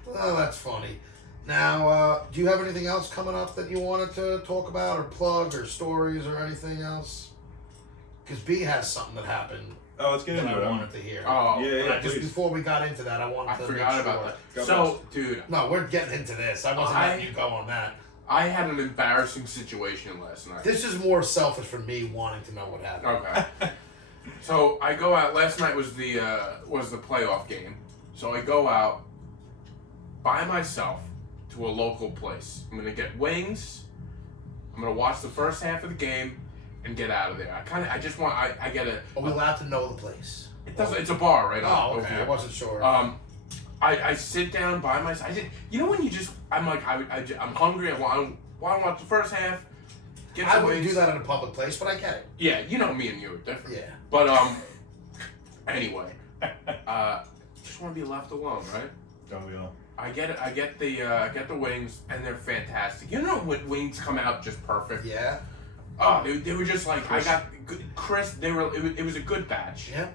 Oh, that's funny. Now, do you have anything else coming up that you wanted to talk about or plug or stories or anything else? Because B has something that happened Oh, let's get that into I it. wanted to hear. Oh, Yeah, But please. just before we got into that, I wanted I to forgot make about sure. that. God So, dude, No, we're getting into this. I wasn't letting you go on that. I had an embarrassing situation last night. This is more selfish for me wanting to know what happened. Okay. So I go out. Last night was the playoff game. So I go out by myself to a local place. I'm gonna get wings. I'm gonna watch the first half of the game and get out of there. I get a. Are we allowed to know the place? It doesn't. It's a bar right on. Oh, over okay. here. I wasn't sure. I sit down by myself. You know when you just I'm like I'm hungry. I want to watch the first half. get I some wouldn't wings. do that in a public place, but I get it. Yeah, you know me and you are different. Yeah. But anyway, just want to be left alone, right? Don't we all? I get it. I get the wings, and they're fantastic. You know when wings come out just perfect? Yeah. Oh, they were just like Crisp. I got good, crisp. They were. It was a good batch. Yeah.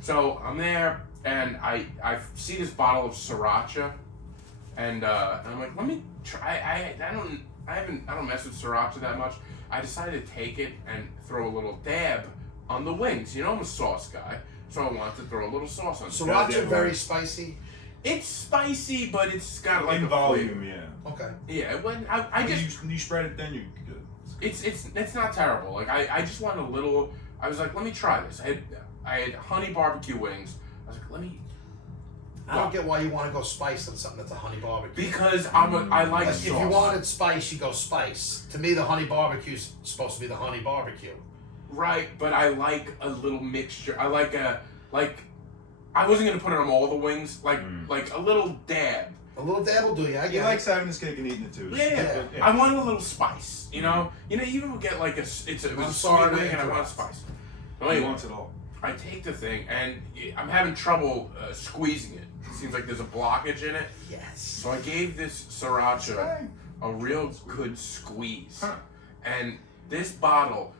So I'm there, and I see this bottle of sriracha, and I'm like, let me try. I don't mess with sriracha that much. I decided to take it and throw a little dab on the wings. You know I'm a sauce guy, so I wanted to throw a little sauce on. Sriracha very spicy. It's spicy, but it's got like In a volume, flavor. yeah. Okay. Yeah, when I When just you spread it, then you good. it's not terrible. Like I just want a little. I was like, let me try this. I had honey barbecue wings. I was like, let me. I don't get why you want to go spice on something that's a honey barbecue. Because I like Like, sauce. if you wanted spice, you go spice. To me, the honey barbecue's supposed to be the honey barbecue. Right, but I like a little mixture. I like I wasn't gonna put it on all the wings. Like a little dab. A little dab will do you. I He get likes having his cake and eating it too. Yeah. I want a little spice. You know. You even get like it was I'm a sorry sweet to wing and I want interrupt. spice. He Anyway, wants it all. I take the thing and I'm having trouble squeezing it. It seems like there's a blockage in it. Yes. So I gave this sriracha a real good squeeze. Huh. And this bottle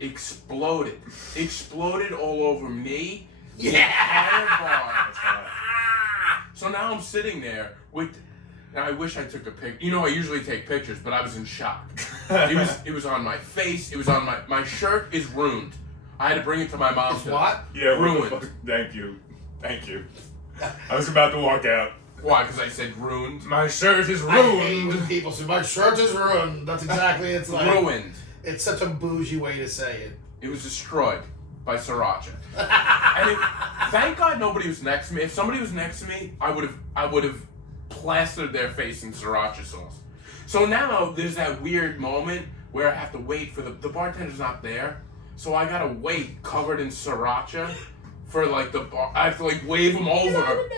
exploded. Exploded all over me. the entire bar. So now I'm sitting there with. And I wish I took a pic. You know, I usually take pictures, but I was in shock. It was on my face. It was on my shirt is ruined. I had to bring it to my mom. It's what? Yeah, Ruined. what the fuck? Thank you. I was about to walk out. Why? Because I said ruined. My shirt is I hate when ruined. people say, my shirt is ruined. That's exactly it's like. Ruined. It's such a bougie way to say it. It was destroyed by sriracha. Thank God nobody was next to me. If somebody was next to me, I would have plastered their face in sriracha sauce. So now there's that weird moment where I have to wait for the bartender's not there, so I gotta wait covered in sriracha for like the bar. I have to like wave them over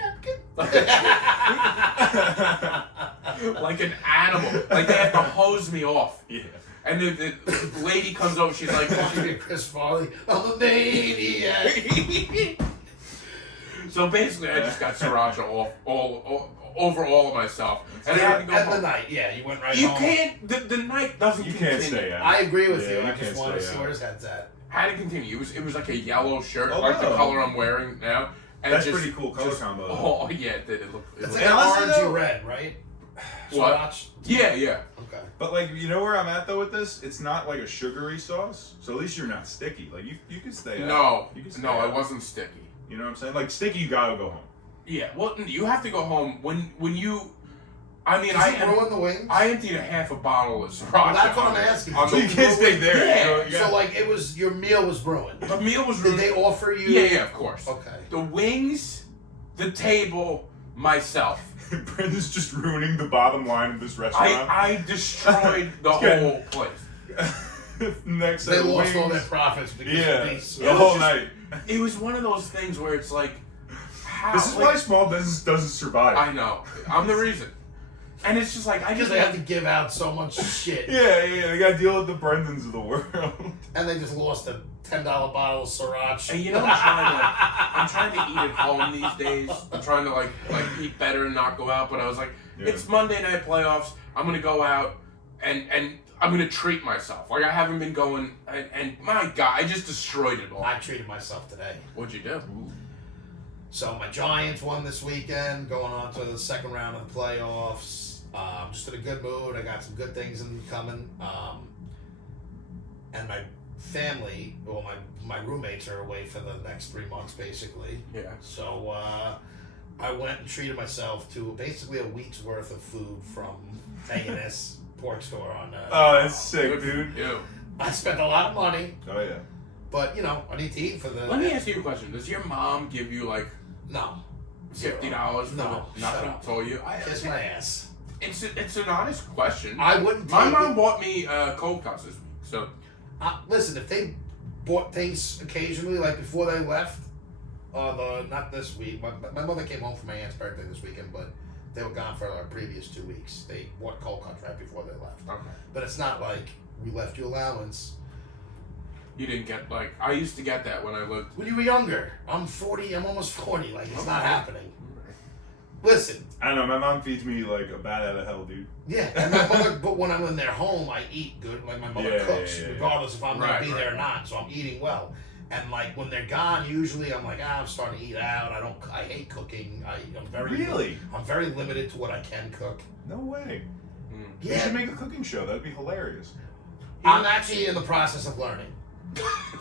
like an animal. Like they have to hose me off. Yeah. And the lady comes over. She's like, Chris Farley, I'm a maniac. So basically, I just got sriracha all over all of myself, and I had to go At the home. night, yeah, you went right You home. can't. The night doesn't. You continue. can't stay out. I agree with Yeah, you. I you just can't want to stay see out. where his head's at. Had to continue. It was like a yellow shirt, Oh, like the no. color I'm wearing now. And That's just, pretty cool color combo. Oh yeah, it did. It looked. It's It like looked an honestly, orangey though- red, right? What? Sriracha? yeah. Okay. But like, you know where I'm at though with this? It's not like a sugary sauce, so at least you're not sticky. Like you can stay out. No, You can stay no, I out. wasn't sticky. You know what I'm saying? Like sticky, you gotta go home. Yeah, well, you have to go home when you. I mean, Did you ruin the wings? I emptied a half a bottle of sriracha. Well, that's what on I'm the- asking. on So the- you can't stay there. Yeah. You So gotta- like it was your meal was ruined. The meal was Did ruined. they offer you? Yeah, of course. Okay. The wings, the table, myself. Brendon's just ruining the bottom line of this restaurant. I destroyed the It's good. whole place. Next They set of lost all their wings. profits because Yeah, of these. the whole night. It was one of those things where it's like, how? This is like, why small business doesn't survive. I know. I'm the reason. And it's just like I Because just they have to give out so much shit, Yeah, they gotta deal with the Brendons of the world. and they just lost a $10 bottle of sriracha. And you know, I'm trying to eat at home these days. I'm trying to like eat better and not go out. But I was like, Yeah. it's Monday night playoffs. I'm gonna go out and I'm gonna treat myself. Like I haven't been going. And my God, I just destroyed it all. I treated myself today. What'd you do? So my Giants won this weekend, going on to the second round of the playoffs. Just in a good mood. I got some good things coming. And my family, well, my roommates are away for the next 3 months, basically. Yeah. So I went and treated myself to basically a week's worth of food from A&S Pork Store on. Oh, that's sick, dude. You. I spent a lot of money, Oh yeah. but I need to eat for the. Let me ask you a question. Does your mom give you like No. $50 for No, the, shut nothing? up. Told you. Kiss my ass. It's an honest question. I wouldn't. My take mom it. bought me cold cuts this week, so Listen, if they bought things occasionally, like before they left, not this week. My mother came home for my aunt's birthday this weekend, but they were gone for our previous 2 weeks. They bought cold cuts right before they left. okay. But it's not like We left you allowance. You didn't get like I used to get that when I lived. When you were younger, I'm 40. I'm almost 40. Like it's not Okay. happening. Listen, I don't know. My mom feeds me like a bat out of hell, dude. yeah, and my mother. But when I'm in their home, I eat good. Like my mother Yeah, cooks, yeah, yeah. regardless if I'm Right, gonna be there or right. not. So I'm eating well. And like when they're gone, usually I'm like, I'm starting to eat out. I hate cooking. I'm very limited to what I can cook. No way. You Yeah, should make a cooking show. That'd be hilarious. I'm actually in the process of learning.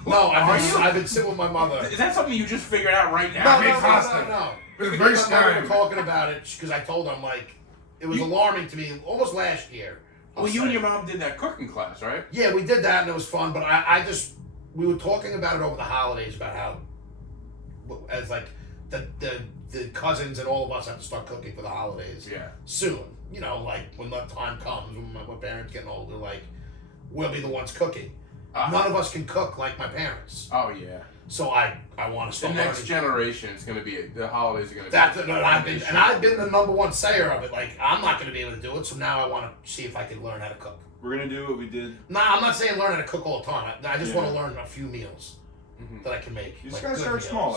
No, Are you? I've been sitting with my mother. Is that something you just figured out right now? No. For the Me first and my mother time. were talking about it because I told her, I'm like, it was alarming to me almost last year. Well, you and your mom did that cooking class, right? Yeah, we did that and it was fun, but we were talking about it over the holidays about how, as like, the cousins and all of us have to start cooking for the holidays Yeah. soon. You know, like when that time comes, when my parents getting older, like, we'll be the ones cooking. None of us can cook like my parents. Oh yeah. So I want to The start next learning. generation is going to be the holidays are going to be. I've been the number one sayer of it. Like I'm not going to be able to do it, so now I want to see if I can learn how to cook. We're gonna do what we did. Nah, I'm not saying learn how to cook all the time. I just Yeah. want to learn a few meals that I can make. You just like gotta good start meals. small.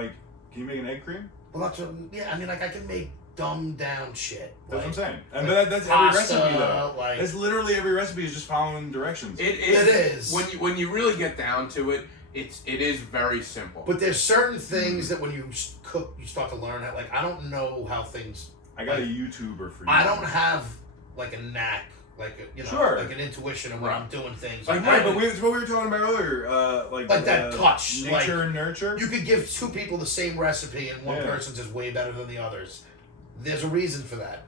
Like, can you make an egg cream? Well, that's what, yeah. I mean, like I can make dumbed down shit. That's what I'm saying. And like that's pasta, every recipe though. like- It's literally every recipe is just following directions. It is. It is. When you really get down to it, it is very simple. But there's certain things that when you cook, you start to learn how. Like I don't know how things. I got a YouTuber for you. I don't have like a knack, like a, Sure. like an intuition of when Right. I'm doing things. Like, Right, but it's what we were talking about earlier. Like that touch, nature like- and nurture. You could give two people the same recipe and one Yeah. person's is way better than the others. There's a reason for that.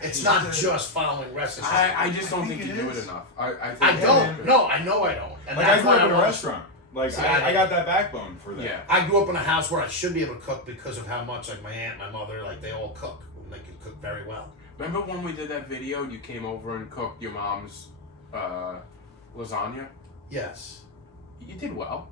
It's Yeah. not just following recipes. I just don't I think think you it do it is. enough. I I think don't. No, I know I don't. And Like I that's grew why up in a want- restaurant. Like See, I got that backbone for that. Yeah. I grew up in a house where I should be able to cook because of how much like my aunt, my mother, like they all cook. They can cook very well. Remember when we did that video? You came over and cooked your mom's lasagna. Yes. You did well.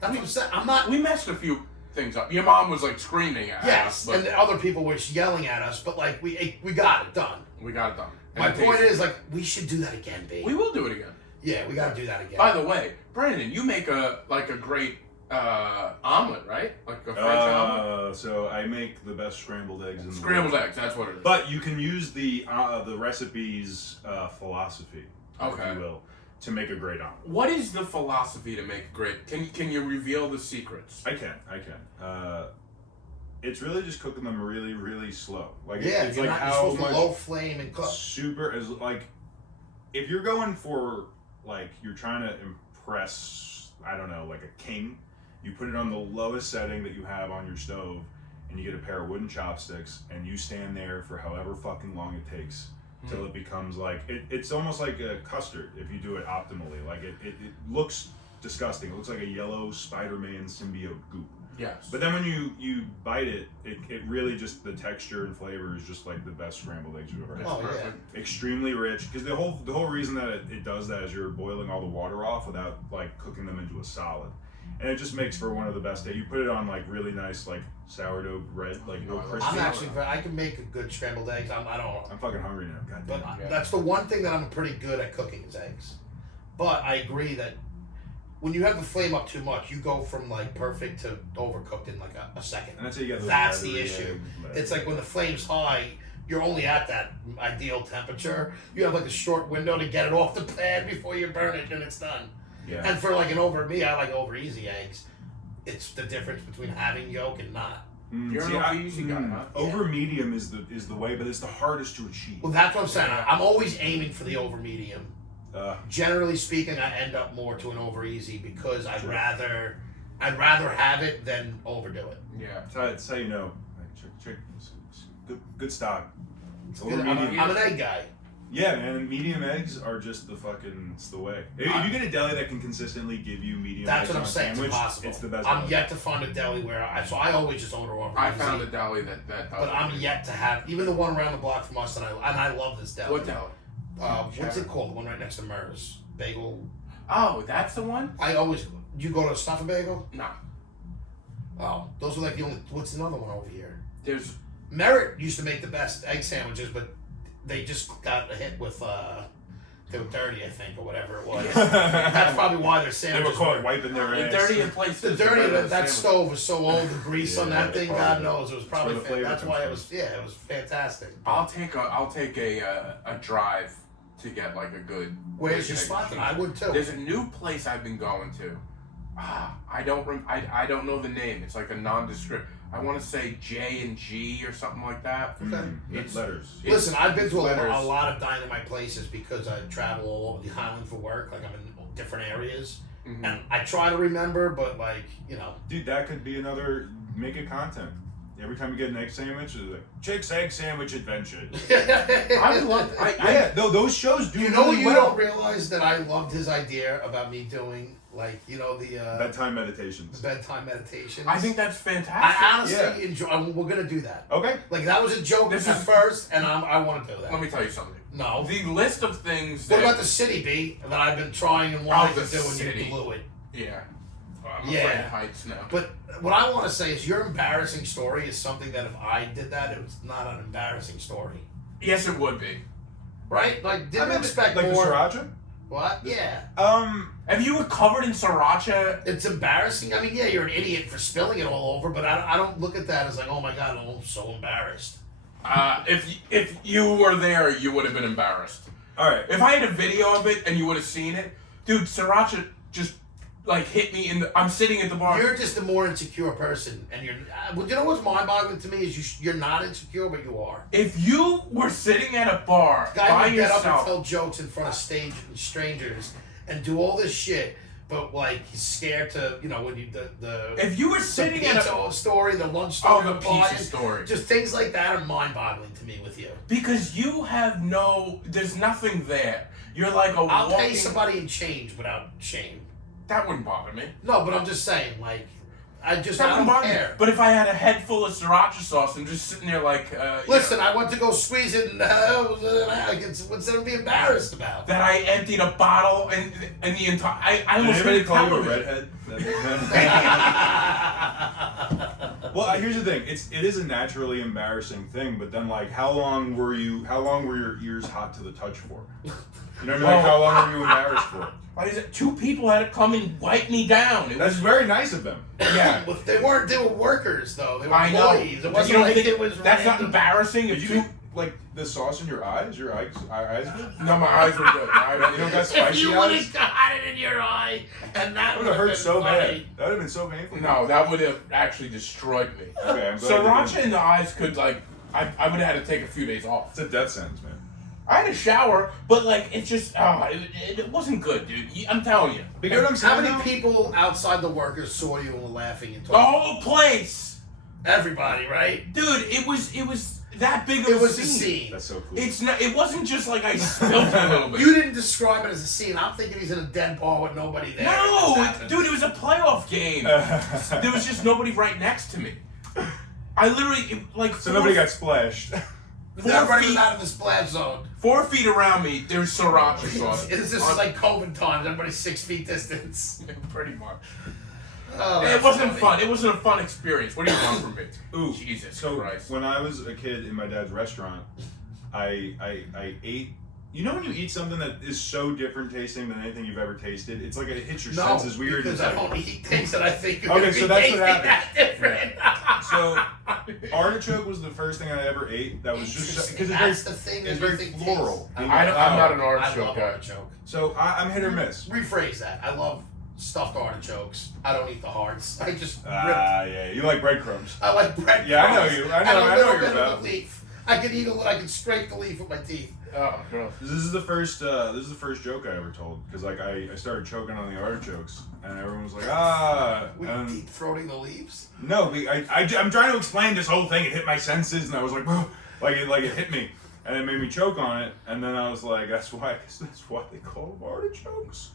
That's what I'm saying. I'm not. We messed a few things up. Your mom was like screaming at Yes, us, but and the other people were yelling at us, but like we got it done. we got it done. And My it point tasted- is like we should do that again, babe. we will do it again. Yeah, we got to do that again. By the way, Brandon, you make a great omelet, right? Like a French omelet. So I make the best scrambled eggs in the Scrambled world. eggs. That's what it is. But you can use the recipe's philosophy, Okay. if you will, to make a great omelet. What is the philosophy to make great? Can you reveal the secrets? I can. It's really just cooking them really, really slow. Like yeah, it's you're like not you're how supposed much to low flame and cook. super is like if you're going for like you're trying to impress I don't know like a king, you put it on the lowest setting that you have on your stove, and you get a pair of wooden chopsticks, and you stand there for however fucking long it takes till it becomes like it's almost like a custard if you do it optimally. Like it looks disgusting. It looks like a yellow Spider-Man symbiote goop. Yes. But then when you bite it, it really just the texture and flavor is just like the best scrambled eggs you've ever had. Oh, yeah. Extremely rich because the whole reason that it does that is you're boiling all the water off without like cooking them into a solid, and it just makes for one of the best. You put it on like really nice like sourdough bread, like no crispy. I can make a good scrambled eggs. I don't. I'm fucking hungry now. God damn. But Yeah. that's the one thing that I'm pretty good at cooking is eggs. But I agree that when you have the flame up too much, you go from like perfect to overcooked in like a second. And that's how you get those That's the leathery issue. eggs. It's like when the flame's high, you're only at that ideal temperature. You have like a short window to get it off the pan before you burn it and it's done. Yeah. And for like an over me, I like over easy eggs. It's the difference between having yolk and not. You're an over easy guy, huh? Over medium is the way, but it's the hardest to achieve. Well, that's what I'm saying. I'm always aiming for the over medium. Generally speaking, I end up more to an over easy because I'd Sure. rather have it than overdo it. Yeah. That's how you know. Check. Good stock. Over I'm medium. an egg guy. Yeah, man. Medium eggs are just it's the way. If you get a deli that can consistently give you medium That's eggs what on I'm a saying. It's sandwich, impossible. it's the best. I'm deli. yet to find a deli where I always just order over I easy. found a deli that does. But I'm it. yet to have even the one around the block from us, and I love this deli. What deli? What's it called? The one right next to Murs. Bagel. Oh, that's the one. You go to Stuff a Bagel? No. Oh, those are like the only. What's another one over here? There's Merritt used to make the best egg sandwiches, but they just got a hit with They were dirty, I think, or whatever it was. That's probably why their They sandwiches were caught wiping their The ass. dirty in places. The dirty that stove was so old, the grease on that thing, probably. God knows, it was probably. That's where the flavor That's why comes it was. Yeah, it was fantastic. I'll take a drive to get like a good. Where's your bacon, spot? egg, Then I would too. There's a new place I've been going to. I don't know the name. It's like a nondescript. I want to say J&G or something like that. Okay. It's letters. Listen, I've been to a letters. lot of dynamite places because I travel all over the island for work. Like I'm in different areas, Mhm. and I try to remember, but like Dude, that could be another make it content. Every time you get an egg sandwich, it's like Chick's Egg Sandwich Adventures. I love. Yeah, no, those shows do You know, really you well. don't realize that I loved his idea about me doing the Bedtime meditations. bedtime meditations. I think that's fantastic. I honestly Yeah. enjoy. We're gonna do that. Okay. Like that was a joke This at is- first, and I want to do that. Let me tell you something. No. The list of things What that. about the city beat that I've been trying and wanting Oh, to the do, and city. you blew it? Yeah. I'm Yeah. afraid of heights now. But what I want to say is your embarrassing story is something that if I did that, it was not an embarrassing story, Yes, it would be. right? Like didn't I mean, expect like more. the sriracha. What? Yeah. Have you covered in sriracha? It's embarrassing. I mean, yeah, you're an idiot for spilling it all over, but I don't look at that as like, oh my god, I'm so embarrassed. If you were there, you would have been embarrassed. All right. If I had a video of it and you would have seen it, dude, sriracha just like hit me in the. I'm sitting at the bar. You're just a more insecure person, and you're. Well, you know what's mind-boggling to me is you're not insecure, but you are. If you were sitting at a bar Guy by would get up and yourself, tell jokes in front of strangers and do all this shit, but like he's scared to, when you the if you were the sitting at pizza a story, the lunch oh story, the we're buying, pizza story, just things like that are mind-boggling to me with you. because you have there's nothing there. You're like a I'll walking. pay somebody in change without shame. That wouldn't bother me. No, but I'm just saying, like, I That don't wouldn't bother me. care. But if I had a head full of sriracha sauce and just sitting there like, Listen, I went to go squeeze it, and what's there to be embarrassed about? that I emptied a bottle and the entire. I Did almost anybody hit call you a television. redhead? Well, here's the thing. It is a naturally embarrassing thing, but then like, how long were your ears hot to the touch for? You know what I mean? Like, how long were you embarrassed for? Like, is it 2 people had to come and wipe me down? It That's was, very nice of them. yeah. Well, they were workers though. They were I know. employees. It You wasn't don't like think it was. that's not random. embarrassing? Did If you get, like the sauce in your eyes? Your eyes good? No, my eyes were good. You don't got If spicy you would eyes? have got it in your eye, and that That would would have hurt so funny. bad. That would have been so painful. No, that would have actually destroyed me. Okay, I'm glad you Sriracha didn't. in the eyes could, like, I would have had to take a few days off. It's a death sentence, man. I had a shower, but, like, it's just, it wasn't good, dude. I'm telling you. But you know what I'm saying? How many though? people outside the workers saw you and were laughing and The talking? whole place. Everybody, right? Dude, it was that big of It a was the scene. scene. That's so cool. It wasn't just like I spilled a little bit. You didn't describe it as a scene. I'm thinking he's in a dead bar with nobody there. No, This happened. dude, it was a playoff game. There was just nobody right next to me. I literally, like, So nobody got splashed. Everybody was out of the splash zone. 4 feet around me, there's sriracha sauce. This is On- like COVID times. Everybody's 6 feet distance. Pretty much. Oh, It that's wasn't funny. fun. It wasn't a fun experience. What do you want from me? Ooh, Jesus so Christ. when I was a kid in my dad's restaurant, I ate. You know when you eat something that is so different tasting than anything you've ever tasted? It's like it hits your No, senses weird. because It's I like- don't eat things that I think are Okay, gonna so be that's tasting what that different. So artichoke was the first thing I ever ate. That was just because it's very, That's the thing. it's that you very think floral. tastes- I'm not an I artichoke love guy. artichoke. So I'm hit or miss. Rephrase that. I love stuffed artichokes. I don't eat the hearts. I just rip. Yeah, you like breadcrumbs. I like bread. Yeah, I know crumbs you. and I know a little what you're bit about. of the leaf. I could eat I could scrape the leaf with my teeth. Oh, gross. This is the first. This is the first joke I ever told because like I started choking on the artichokes and everyone was like We and deep throating the leaves. no, I'm trying to explain this whole thing. It hit my senses and I was like, it hit me and it made me choke on it and then I was like, that's why they call them artichokes.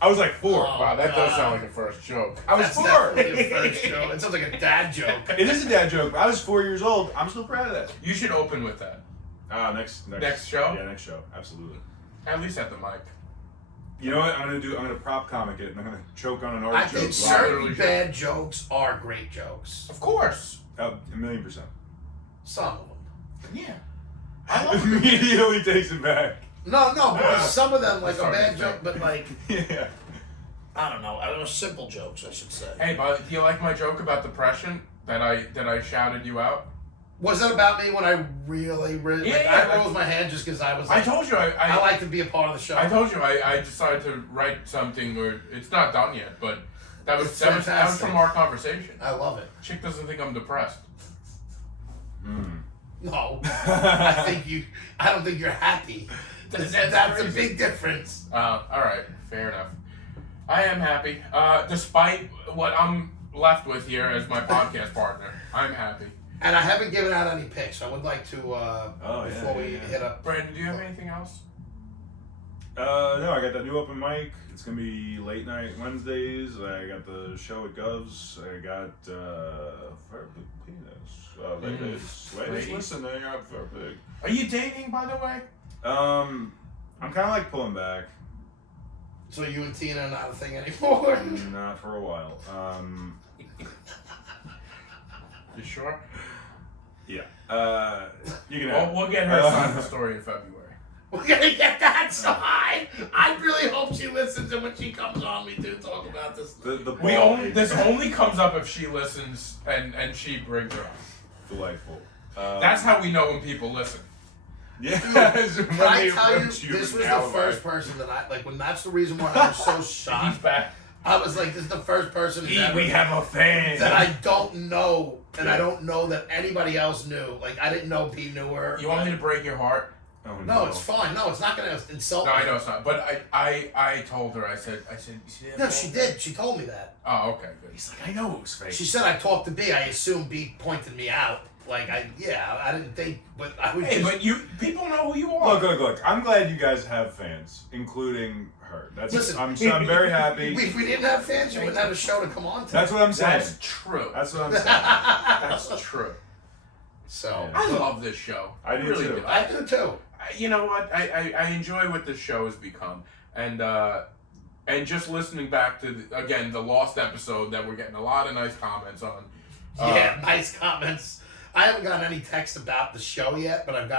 I was like 4. Oh. Wow, that does God. sound like a first joke. I was That's 4. definitely a first joke. It sounds like a dad joke. It is a dad joke. I was 4 years old. I'm still proud of that. You should open with that. Next show? Yeah, next show. Absolutely. At least at the mic. You know what I'm gonna prop comic it and I'm gonna choke on an I artichoke. think certain bad jokes are great jokes. Of course. 1,000,000%. Some of them. Yeah. I love it. Immediately takes it back. No, because some of them, like a Sorry, bad sorry. joke, but like, Yeah. I don't know, simple jokes, I should say. Hey, but do you like my joke about depression that I shouted you out? Was that about me when I really Yeah, I rose my hand just because I was I like, told you I like to be a part of the show. I told you I decided to write something, or it's not done yet, but that was It's that was fantastic. from our conversation. I love it. Chick doesn't think I'm depressed. No, I don't think you're happy. That's a big difference. All right, fair enough. I am happy, despite what I'm left with here as my podcast partner. I'm happy. And I haven't given out any picks. I would like to before we hit up. Brandon, do you have anything else? No, I got that new open mic. It's gonna be late night Wednesdays. I got the show at Govs. I got for big penis. Ladies, listen, they are for big. Are you dating, by the way? I'm kind of like pulling back. So you and Tina are not a thing anymore. Not for a while. You sure? Yeah. You can have. We'll get her side of the story in February. We're gonna get that side. I really hope she listens, and when she comes on, we do talk about this. This only comes up if she listens and she brings her up. Delightful. That's how we know when people listen. Yeah. Can I tell you, this was the first person that I like. When that's the reason why I was so He's shocked. back. I was like, this is the first person that We have a fan. that I don't know, and I don't know that anybody else knew. Like, I didn't know Pete knew her. You want me to break your heart? Oh, No, it's fine. No, it's not gonna insult No, me. I know it's not. But I told her. I said. You see that No, fan? she did. She told me that. Oh, okay, good. He's like, I know it was fake. She said I talked to B. I assumed B pointed me out. Like, I didn't think, but I would Hey, just. but people know who you are. Look. I'm glad you guys have fans, including her. Listen, I'm very happy. If we didn't have fans, you wouldn't have a show to come on to. That's what I'm saying. That's true. That's what I'm saying. That's true. So I love this show. I do really too. do. I do too. You know what? I enjoy what this show has become, and just listening back to the lost episode that we're getting a lot of nice comments on. Yeah, nice comments. I haven't gotten any text about the show yet, but I've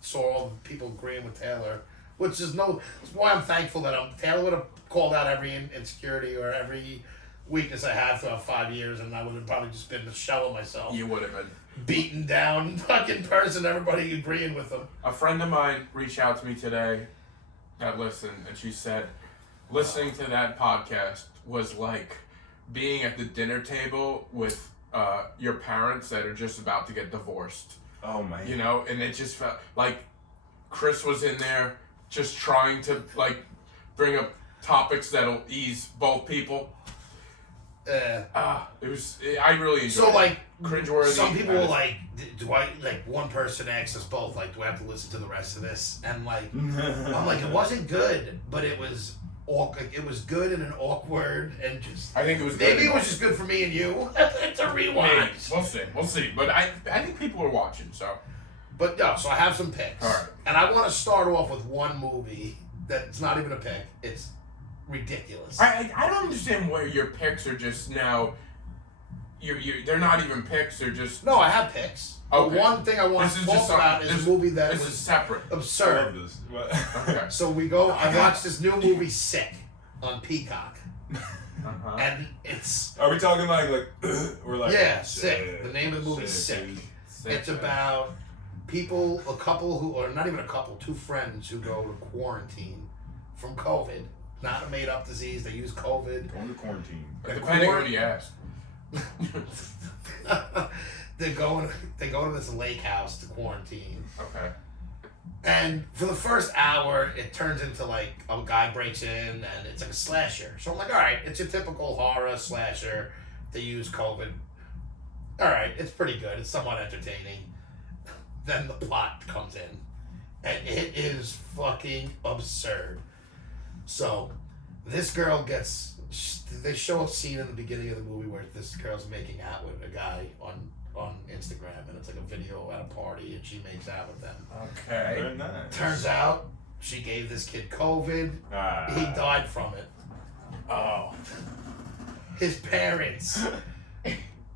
saw all the people agreeing with Taylor, which is why I'm thankful that Taylor would have called out every insecurity or every weakness I had for 5 years, and I would have probably just been the shell of myself. You would have been. Beaten down, fucking person, everybody agreeing with them. A friend of mine reached out to me today that listened, and she said, listening to that podcast was like being at the dinner table with your parents that are just about to get divorced. Oh my. You know, and it just felt like Chris was in there just trying to like bring up topics that'll ease both people. It was. I really enjoyed So it. like, Cringeworthy. some people were like, do I, like, one person asked us both, like, do I have to listen to the rest of this? And like, I'm like, it wasn't good, but it was awkward. It was good in an awkward and just. I think it was. Maybe good. it was just good for me and you to rewatch. Maybe. We'll see. But I think people are watching, so. But no, so I have some picks. All right. And I want to start off with one movie that's not even a pick. It's ridiculous. I don't understand where your picks are just now. They're not even picks. They're just. No, I have picks. Okay. The one thing I want This to is talk just about is this- a movie that This was is separate. I absurd. love this. Okay. So I watched this new movie, Sick, on Peacock. Uh-huh. And it's, Are we talking like we're like yeah, Sick. The name of the movie is Sick. It's about a couple who, or not even a couple, two friends who go to quarantine from COVID. Not a made up disease, they use COVID. Going to quarantine. Depending on who you ask. They go to this lake house to quarantine. Okay. And for the first hour, it turns into like a guy breaks in and it's like a slasher. So I'm like, all right, it's a typical horror slasher. They use COVID. All right, it's pretty good. It's somewhat entertaining. Then the plot comes in, and it is fucking absurd. So this girl they show a scene in the beginning of the movie where this girl's making out with a guy on Instagram, and it's like a video at a party, and she makes out with them. Okay. Very nice. Turns out she gave this kid COVID. He died from it. Oh. His parents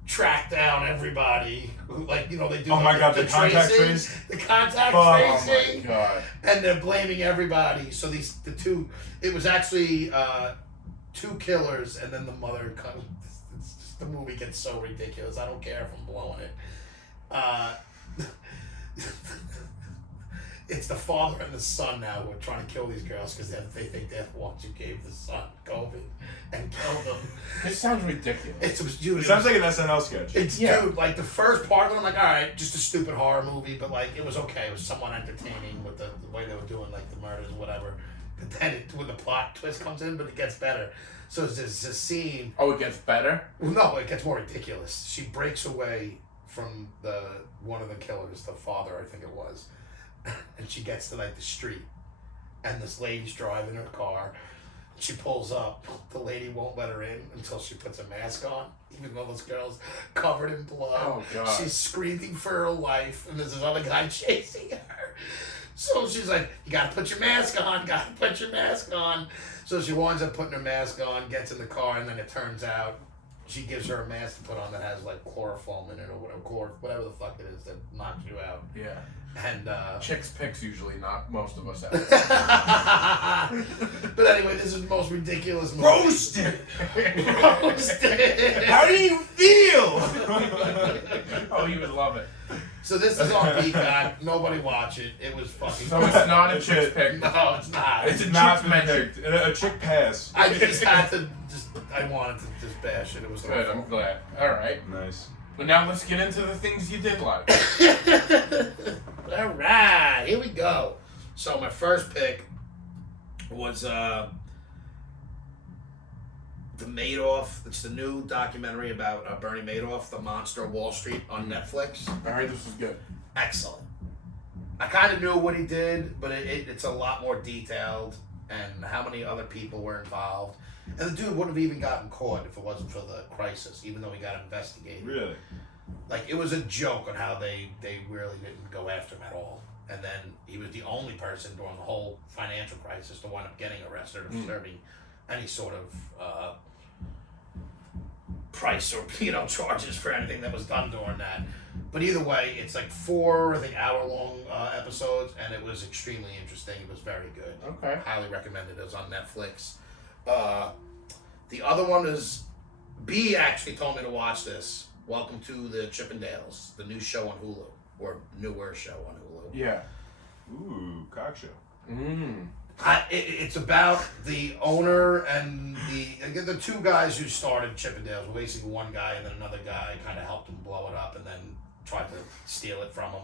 track down everybody. Like, they do. Oh my God, the contact tracing, trace. the contact Oh tracing. my god. And they're blaming everybody. So it was actually 2 killers, and then the mother comes. It's just, the movie gets so ridiculous. I don't care if I'm blowing it. It's the father and the son now who are trying to kill these girls because they think they're the ones who gave the son COVID and killed them. It sounds ridiculous. It sounds like an SNL sketch. Dude, like the first part of it, I'm like, all right, just a stupid horror movie, but like it was okay. It was somewhat entertaining with the way they were doing like the murders or whatever. But then when the plot twist comes in, but it gets better. So there's this scene. Oh, it gets better? Well, no, it gets more ridiculous. She breaks away from one of the killers, the father, I think it was, and she gets to like the street, and this lady's driving her car. She pulls up. The lady won't let her in until she puts a mask on, even though this girl's covered in blood. Oh, God. She's screaming for her life, and there's this other guy chasing her. So she's like, you gotta put your mask on, gotta put your mask on. So she winds up putting her mask on, gets in the car, and then it turns out she gives her a mask to put on that has like chloroform in it or whatever the fuck it is that knocks you out. Yeah. And Chicks' picks usually knock most of us out. but anyway, this is the most ridiculous movie. Roasted! Roasted! How do you feel? Oh, you would love it. So this is on Peacock. Nobody watch it. It was fucking. So it's not a chick's pick. No, it's not. It's a Not chick's mention. picked. A chick pass. I just had to. I wanted to just bash it. It was Good, I'm glad. All right. Nice. Well, now let's get into the things you did like. All right, here we go. So my first pick was the Madoff. It's the new documentary about Bernie Madoff, the Monster of Wall Street on Netflix. I heard this was good. Excellent. I kind of knew what he did, but it's a lot more detailed and how many other people were involved. And the dude wouldn't have even gotten caught if it wasn't for the crisis, even though he got investigated. Really? Like, it was a joke on how they really didn't go after him at all. And then he was the only person during the whole financial crisis to wind up getting arrested or serving any sort of price or charges for anything that was done during that. But either way, it's like 4, I think, hour-long episodes, and it was extremely interesting. It was very good. Okay. Highly recommended. It was on Netflix. The other one is, B actually told me to watch this. Welcome to the Chippendales, the new show on Hulu, or newer show on Hulu. Yeah. Ooh, cock show. It's about the owner and the 2 guys who started Chippendales. Well, basically one guy and then another guy kind of helped him blow it up and then tried to steal it from him.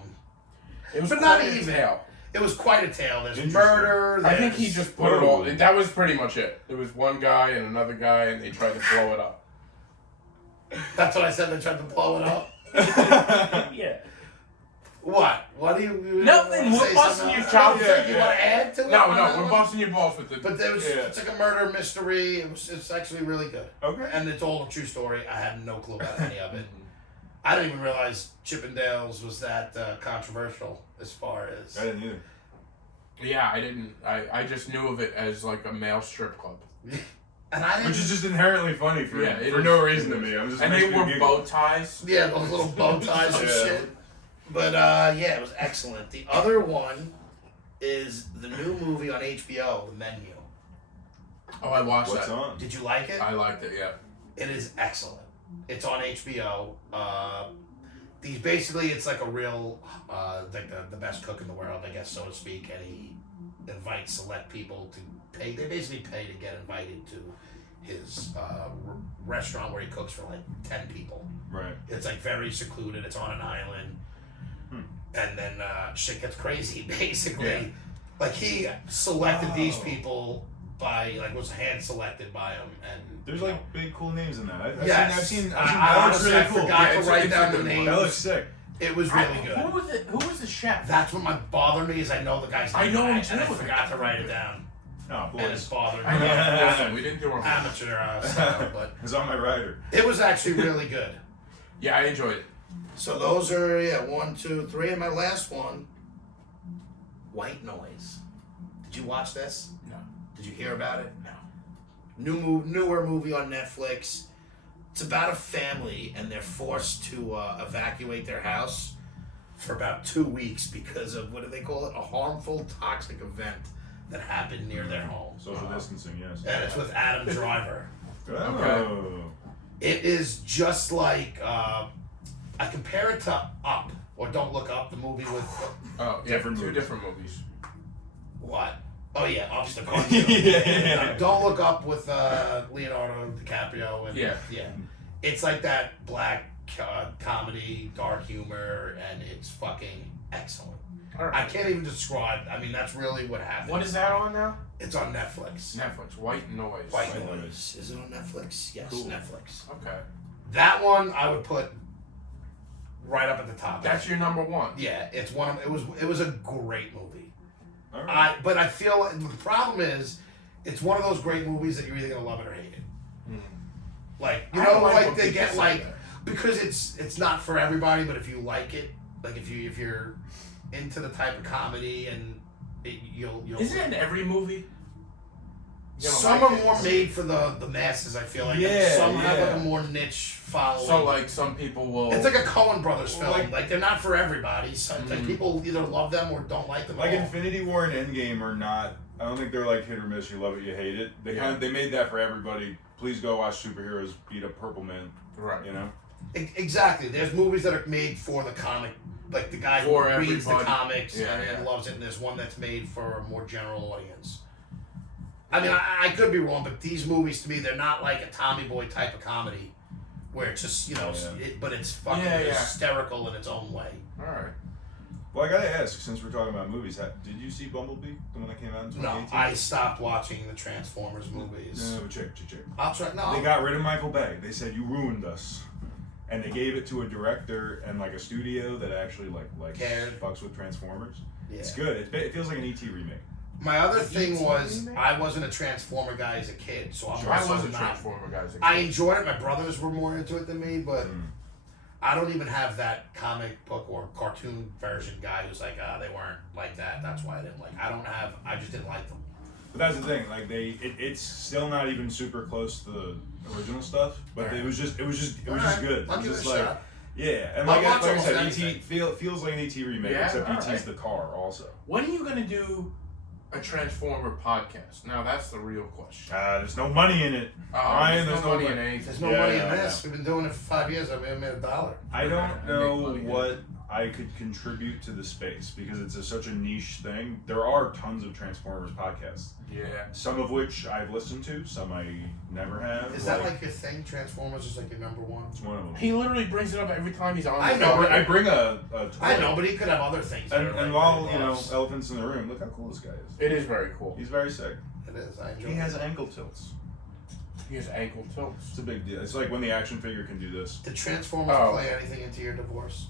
It was But not quite a even. tale. It was quite a tale. There's Interesting. murder. I think he there's- just put it all. That was pretty much it. There was one guy and another guy, and they tried to blow it up. That's what I said. They tried to blow it up. Yeah. What? What do you? Nothing, wanna we're say busting something your else? chops. You think you want to add to it? No, on that we're one? busting your balls with it. But there was, Yeah. it's like a murder mystery. It's actually really good. Okay. And it's all a true story. I had no clue about any of it. I didn't even realize Chippendales was that controversial as far as. I didn't either. Yeah, I didn't. I just knew of it as like a male strip club. And I didn't. Which is just inherently funny for Yeah, it for is. no reason to me. I'm just And makes they me wore giggle. bow ties. Yeah, those little bow ties and Yeah. shit. But yeah, it was excellent. The other one is the new movie on HBO, The Menu. Oh, I watched What's that. on? Did you like it? I liked it. Yeah. It is excellent. It's on HBO. These basically, it's like a real, like the best cook in the world, I guess, so to speak, and he invites select people to pay. They basically pay to get invited to his restaurant where he cooks for like 10 people. Right. It's like very secluded. It's on an island, and then shit gets crazy. Basically, Yeah. like he selected these people by was hand selected by him, and There's you know, like big cool names in that. I've Yes. seen I that looks honestly really cool. forgot to it's- write it's a down the good one. names. That looks sick. It was really good. Who was the chef? That's what might bother me is I know the guy's name. I know him and I too. forgot to write it down, Oh, and it's boys. bothered I me. know. Listen, we didn't do our Amateur style, but It's on my rider. it was actually really good. Yeah, I enjoyed it. So those are 1, 2, 3, and my last one, White Noise. Did you watch this? No. Did you hear about it? No. Newer movie on Netflix. It's about a family, and they're forced to evacuate their house for about 2 weeks because of, what do they call it? A harmful, toxic event that happened near their home. Social distancing, yes. And it's with Adam Driver. Oh. It is just like, I compare it to Up, or Don't Look Up, the movie with... Oh, yeah, Different two movies. different movies. What? Oh yeah, Up's the cartoon. Yeah. Don't Look Up with Leonardo DiCaprio. And, Yeah. It's like that black comedy, dark humor, and it's fucking excellent. All right. I can't even describe. I mean, that's really what happened. What is that on now? It's on Netflix. Netflix. White Noise. White White Noise. Noise. Is it on Netflix? Yes, Cool. Netflix. Okay. That one I would put right up at the top. That's your number one. Yeah, it's one of it was a great movie. All right. But I feel the problem is it's one of those great movies that you're either gonna love it or hate it. Like you I know, don't like like when they people get say like that. because it's not for everybody, but if you like it, like if you're into the type of comedy and you'll Isn't it in every movie? You don't some like are it? more made for the masses. I feel like and Yeah, some have like yeah. a more niche following. So like some people will. it's like a Coen Brothers film. Like- Like they're not for everybody. Some like, people either love them or don't like them. Like at all. Infinity War and Endgame are not. I don't think they're like hit or miss. You love it, you hate it. They made that for everybody. Please go watch superheroes beat up Purple Man. right. You know. Exactly. There's movies that are made for the comic, like the guy who For reads the everybody. comics Yeah, and yeah. loves it, and there's one that's made for a more general audience. I mean, I could be wrong, but these movies to me, they're not like a Tommy Boy type of comedy, where it's just but it's fucking Yeah, yeah. hysterical in its own way. All right. Well, I gotta ask, since we're talking about movies, did you see Bumblebee, the one that came out in 2018? No, I stopped watching the Transformers movies. No, check. I'll try. No, They got rid of Michael Bay. They said you ruined us, and they gave it to a director and like a studio that actually like Cared. fucks with Transformers. yeah. It's good. It feels like an ET remake. My other thing E.T. was remake? I wasn't a Transformer guy as a kid, so I'm Sure. I also was a not. Transformer guy. as a I kid. enjoyed it. My brothers were more into it than me, but Mm. I don't even have that comic book or cartoon version guy who's like, they weren't like that. That's why I didn't like. I just didn't like them. But that's the thing. Like it's still not even super close to the original stuff. But it was just Alright, good. I'll It give was it just a like shot. yeah, and I'll like watch I almost said, anything. feels like an ET remake, Yeah? except ET's Alright. the car also. When are you gonna do a Transformer podcast? Now that's the real question. There's no money in it. Oh, Ryan, there's no money in There's anything. no Yeah, money in yeah, this. We've been doing it for 5 years. I've made $1. I don't I know make money, what I could contribute to the space because it's such a niche thing. There are tons of Transformers podcasts, Yeah. some of which I've listened to, some I never have. Is that like your thing? Transformers is like your number one. it's one of them? He literally brings it up every time he's on. I the know, show. but I bring a toy. I know, but he could have other things. that And, are like and while he loves. elephants in the room, look how cool this guy is. It is very cool. He's very sick. It is. I enjoy He it. has ankle tilts. He has ankle tilts. It's a big deal. It's like when the action figure can do this. Did Transformers Oh. play anything into your divorce?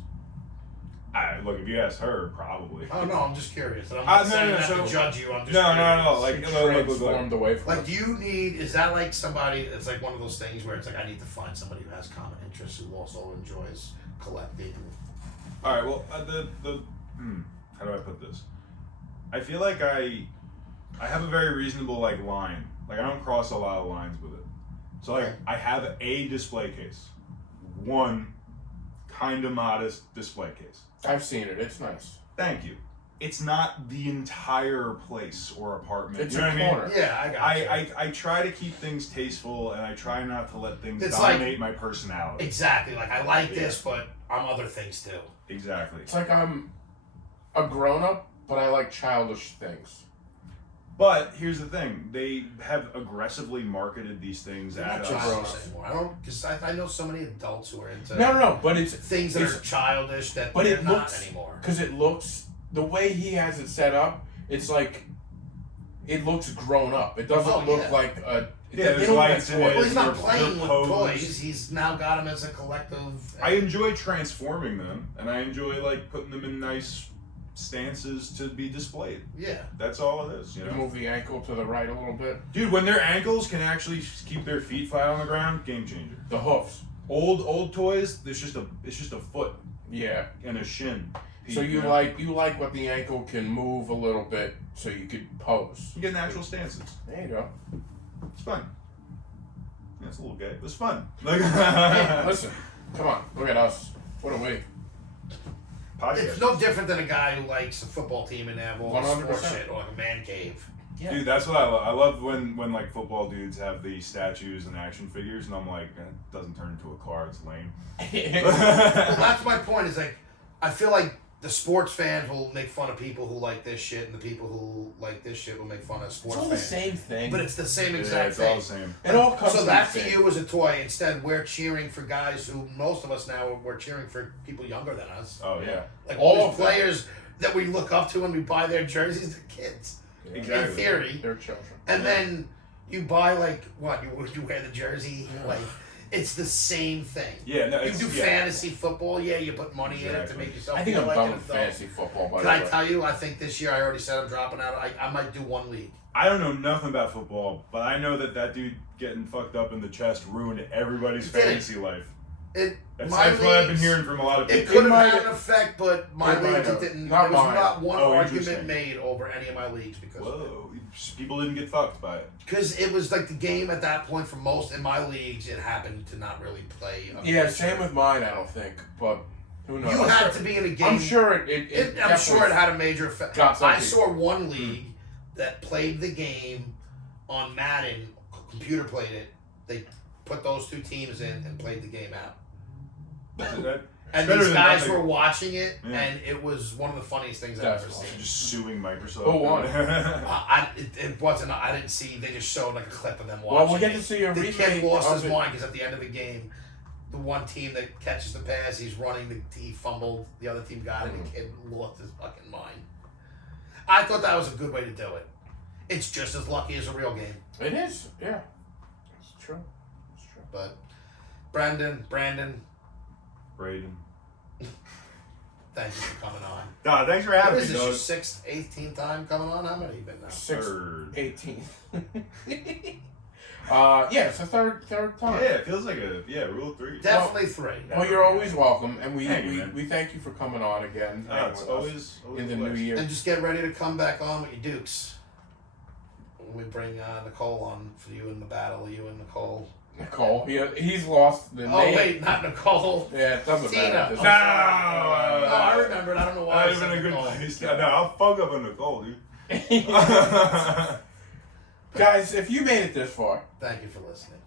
Look, if you ask her, probably. Oh no, I'm just curious. I'm not saying no, that so- to judge you. I'm just No. curious. Like, He look. transformed away from Like, us. do you need? Is that like somebody? It's like one of those things where it's like I need to find somebody who has common interests who also enjoys collecting. All right. Well, how do I put this? I feel like I have a very reasonable line. Like I don't cross a lot of lines with it. So like Okay. I have a display case, one kind of modest display case. I've seen it. It's nice. Thank you. It's not the entire place or apartment. It's you know a what I mean? corner. Yeah, I got you. I try to keep things tasteful and I try not to let things It's like- dominate my personality. Exactly. Like I like Yeah. this, but I'm other things too. Exactly. It's like I'm a grown up, but I like childish things. But here's the thing: they have aggressively marketed these things They're at not grown us. childish ups. anymore. I don't because I know so many adults who are into No, but it's things that are it's- childish that but they're it not looks anymore. because it looks the way he has it set up. It's like it looks grown up. It doesn't Oh, look yeah. like a. Yeah, they there's don't lights have in it. toys. Well, he's not They're playing with posed. toys. He's now got them as a collective. I enjoy transforming them, and I enjoy putting them in nice stances to be displayed. Yeah. That's all it is, you You know. move the ankle to the right a little bit. Dude, when their ankles can actually keep their feet flat on the ground, game changer. The hoofs. Old toys, it's just a foot Yeah. and a shin. So you know? like what the ankle can move a little bit, so you could pose. You get natural stances. There you go. It's fun. It's a little gay. It was fun. Like, Hey, listen, come on, look at us. What are we? It's no different than a guy who likes a football team and have all the 100%. sports shit or like a man cave. Yeah. Dude, that's what I love. I love when like football dudes have the statues and action figures, and I'm like, it doesn't turn into a car. It's lame. Well, that's my point. Is like, I feel like the sports fans will make fun of people who like this shit, and the people who like this shit will make fun of It's sports all the fans. same thing. But it's the same Yeah, exact it's thing. all the same. It all comes So from that the to same. you is a toy. Instead, we're cheering for guys who most of us now we're cheering for people younger than us. Oh yeah. Like All all of the them. players that we look up to and we buy their jerseys, they're kids. Exactly. In theory. They're children. And then you buy like what? You wear the jersey? Like it's the same thing. Yeah, no, You it's, do yeah. fantasy football, yeah, you put money in it to Exactly. make yourself I think feel I'm like done an with adult. fantasy football. By Can the I way. tell you, I think this year I already said I'm dropping out. I might do one league. I don't know nothing about football, but I know that dude getting fucked up in the chest ruined everybody's Did it? fantasy life. My That's what I've been leagues- hearing from a lot of It people. could have might had have- an effect, but my It might leagues it have. didn't. Not There was mine. not one Oh, argument interesting. made over any of my leagues because of it. Whoa, people didn't get fucked by it. Because it was like the game at that point for most in my leagues, it happened to not really play. Yeah, same with mine. I don't think, but who knows? You had to be in a game. I'm sure it I'm sure it had a major effect. got some I people. saw one league that played the game on Madden, computer played it. They put those two teams in and played the game out. And better these than guys nothing. were watching it, Yeah. and it was one of the funniest things I've That's ever awesome. seen. Just suing Microsoft. Who won? It wasn't. I didn't see. They just showed like a clip of them watching. Well, we'll get it. to see a The remake kid lost of his it. mind because at the end of the game, the one team that catches the pass, he's running. He fumbled. The other team got it. Mm-hmm. The kid lost his fucking mind. I thought that was a good way to do it. It's just as lucky as a real game. It is. Yeah, it's true. It's true. But Brandon, Braden. thank you for coming on. Nah, thanks for What having is me, this? Your dog. 6th, 18th time coming on? How many have you been now? 18. Yeah, it's the third time. Yeah, it feels like rule of 3. Definitely 3. Well, you're always welcome, and we Thank you, man. we thank you for coming on again. Nah, hanging it's with always us in the a new pleasure. year. And just get ready to come back on with your Dukes. When we bring Nicole on for you in the battle, you and Nicole. Nicole, he's lost the Oh, name. wait, not Nicole. Yeah, it doesn't Tina. matter. Oh, No! I remembered. I don't know why I I'm in said a good Nicole. place. No, I'll fuck up a Nicole, dude. Guys, if you made it this far, Thank you for listening.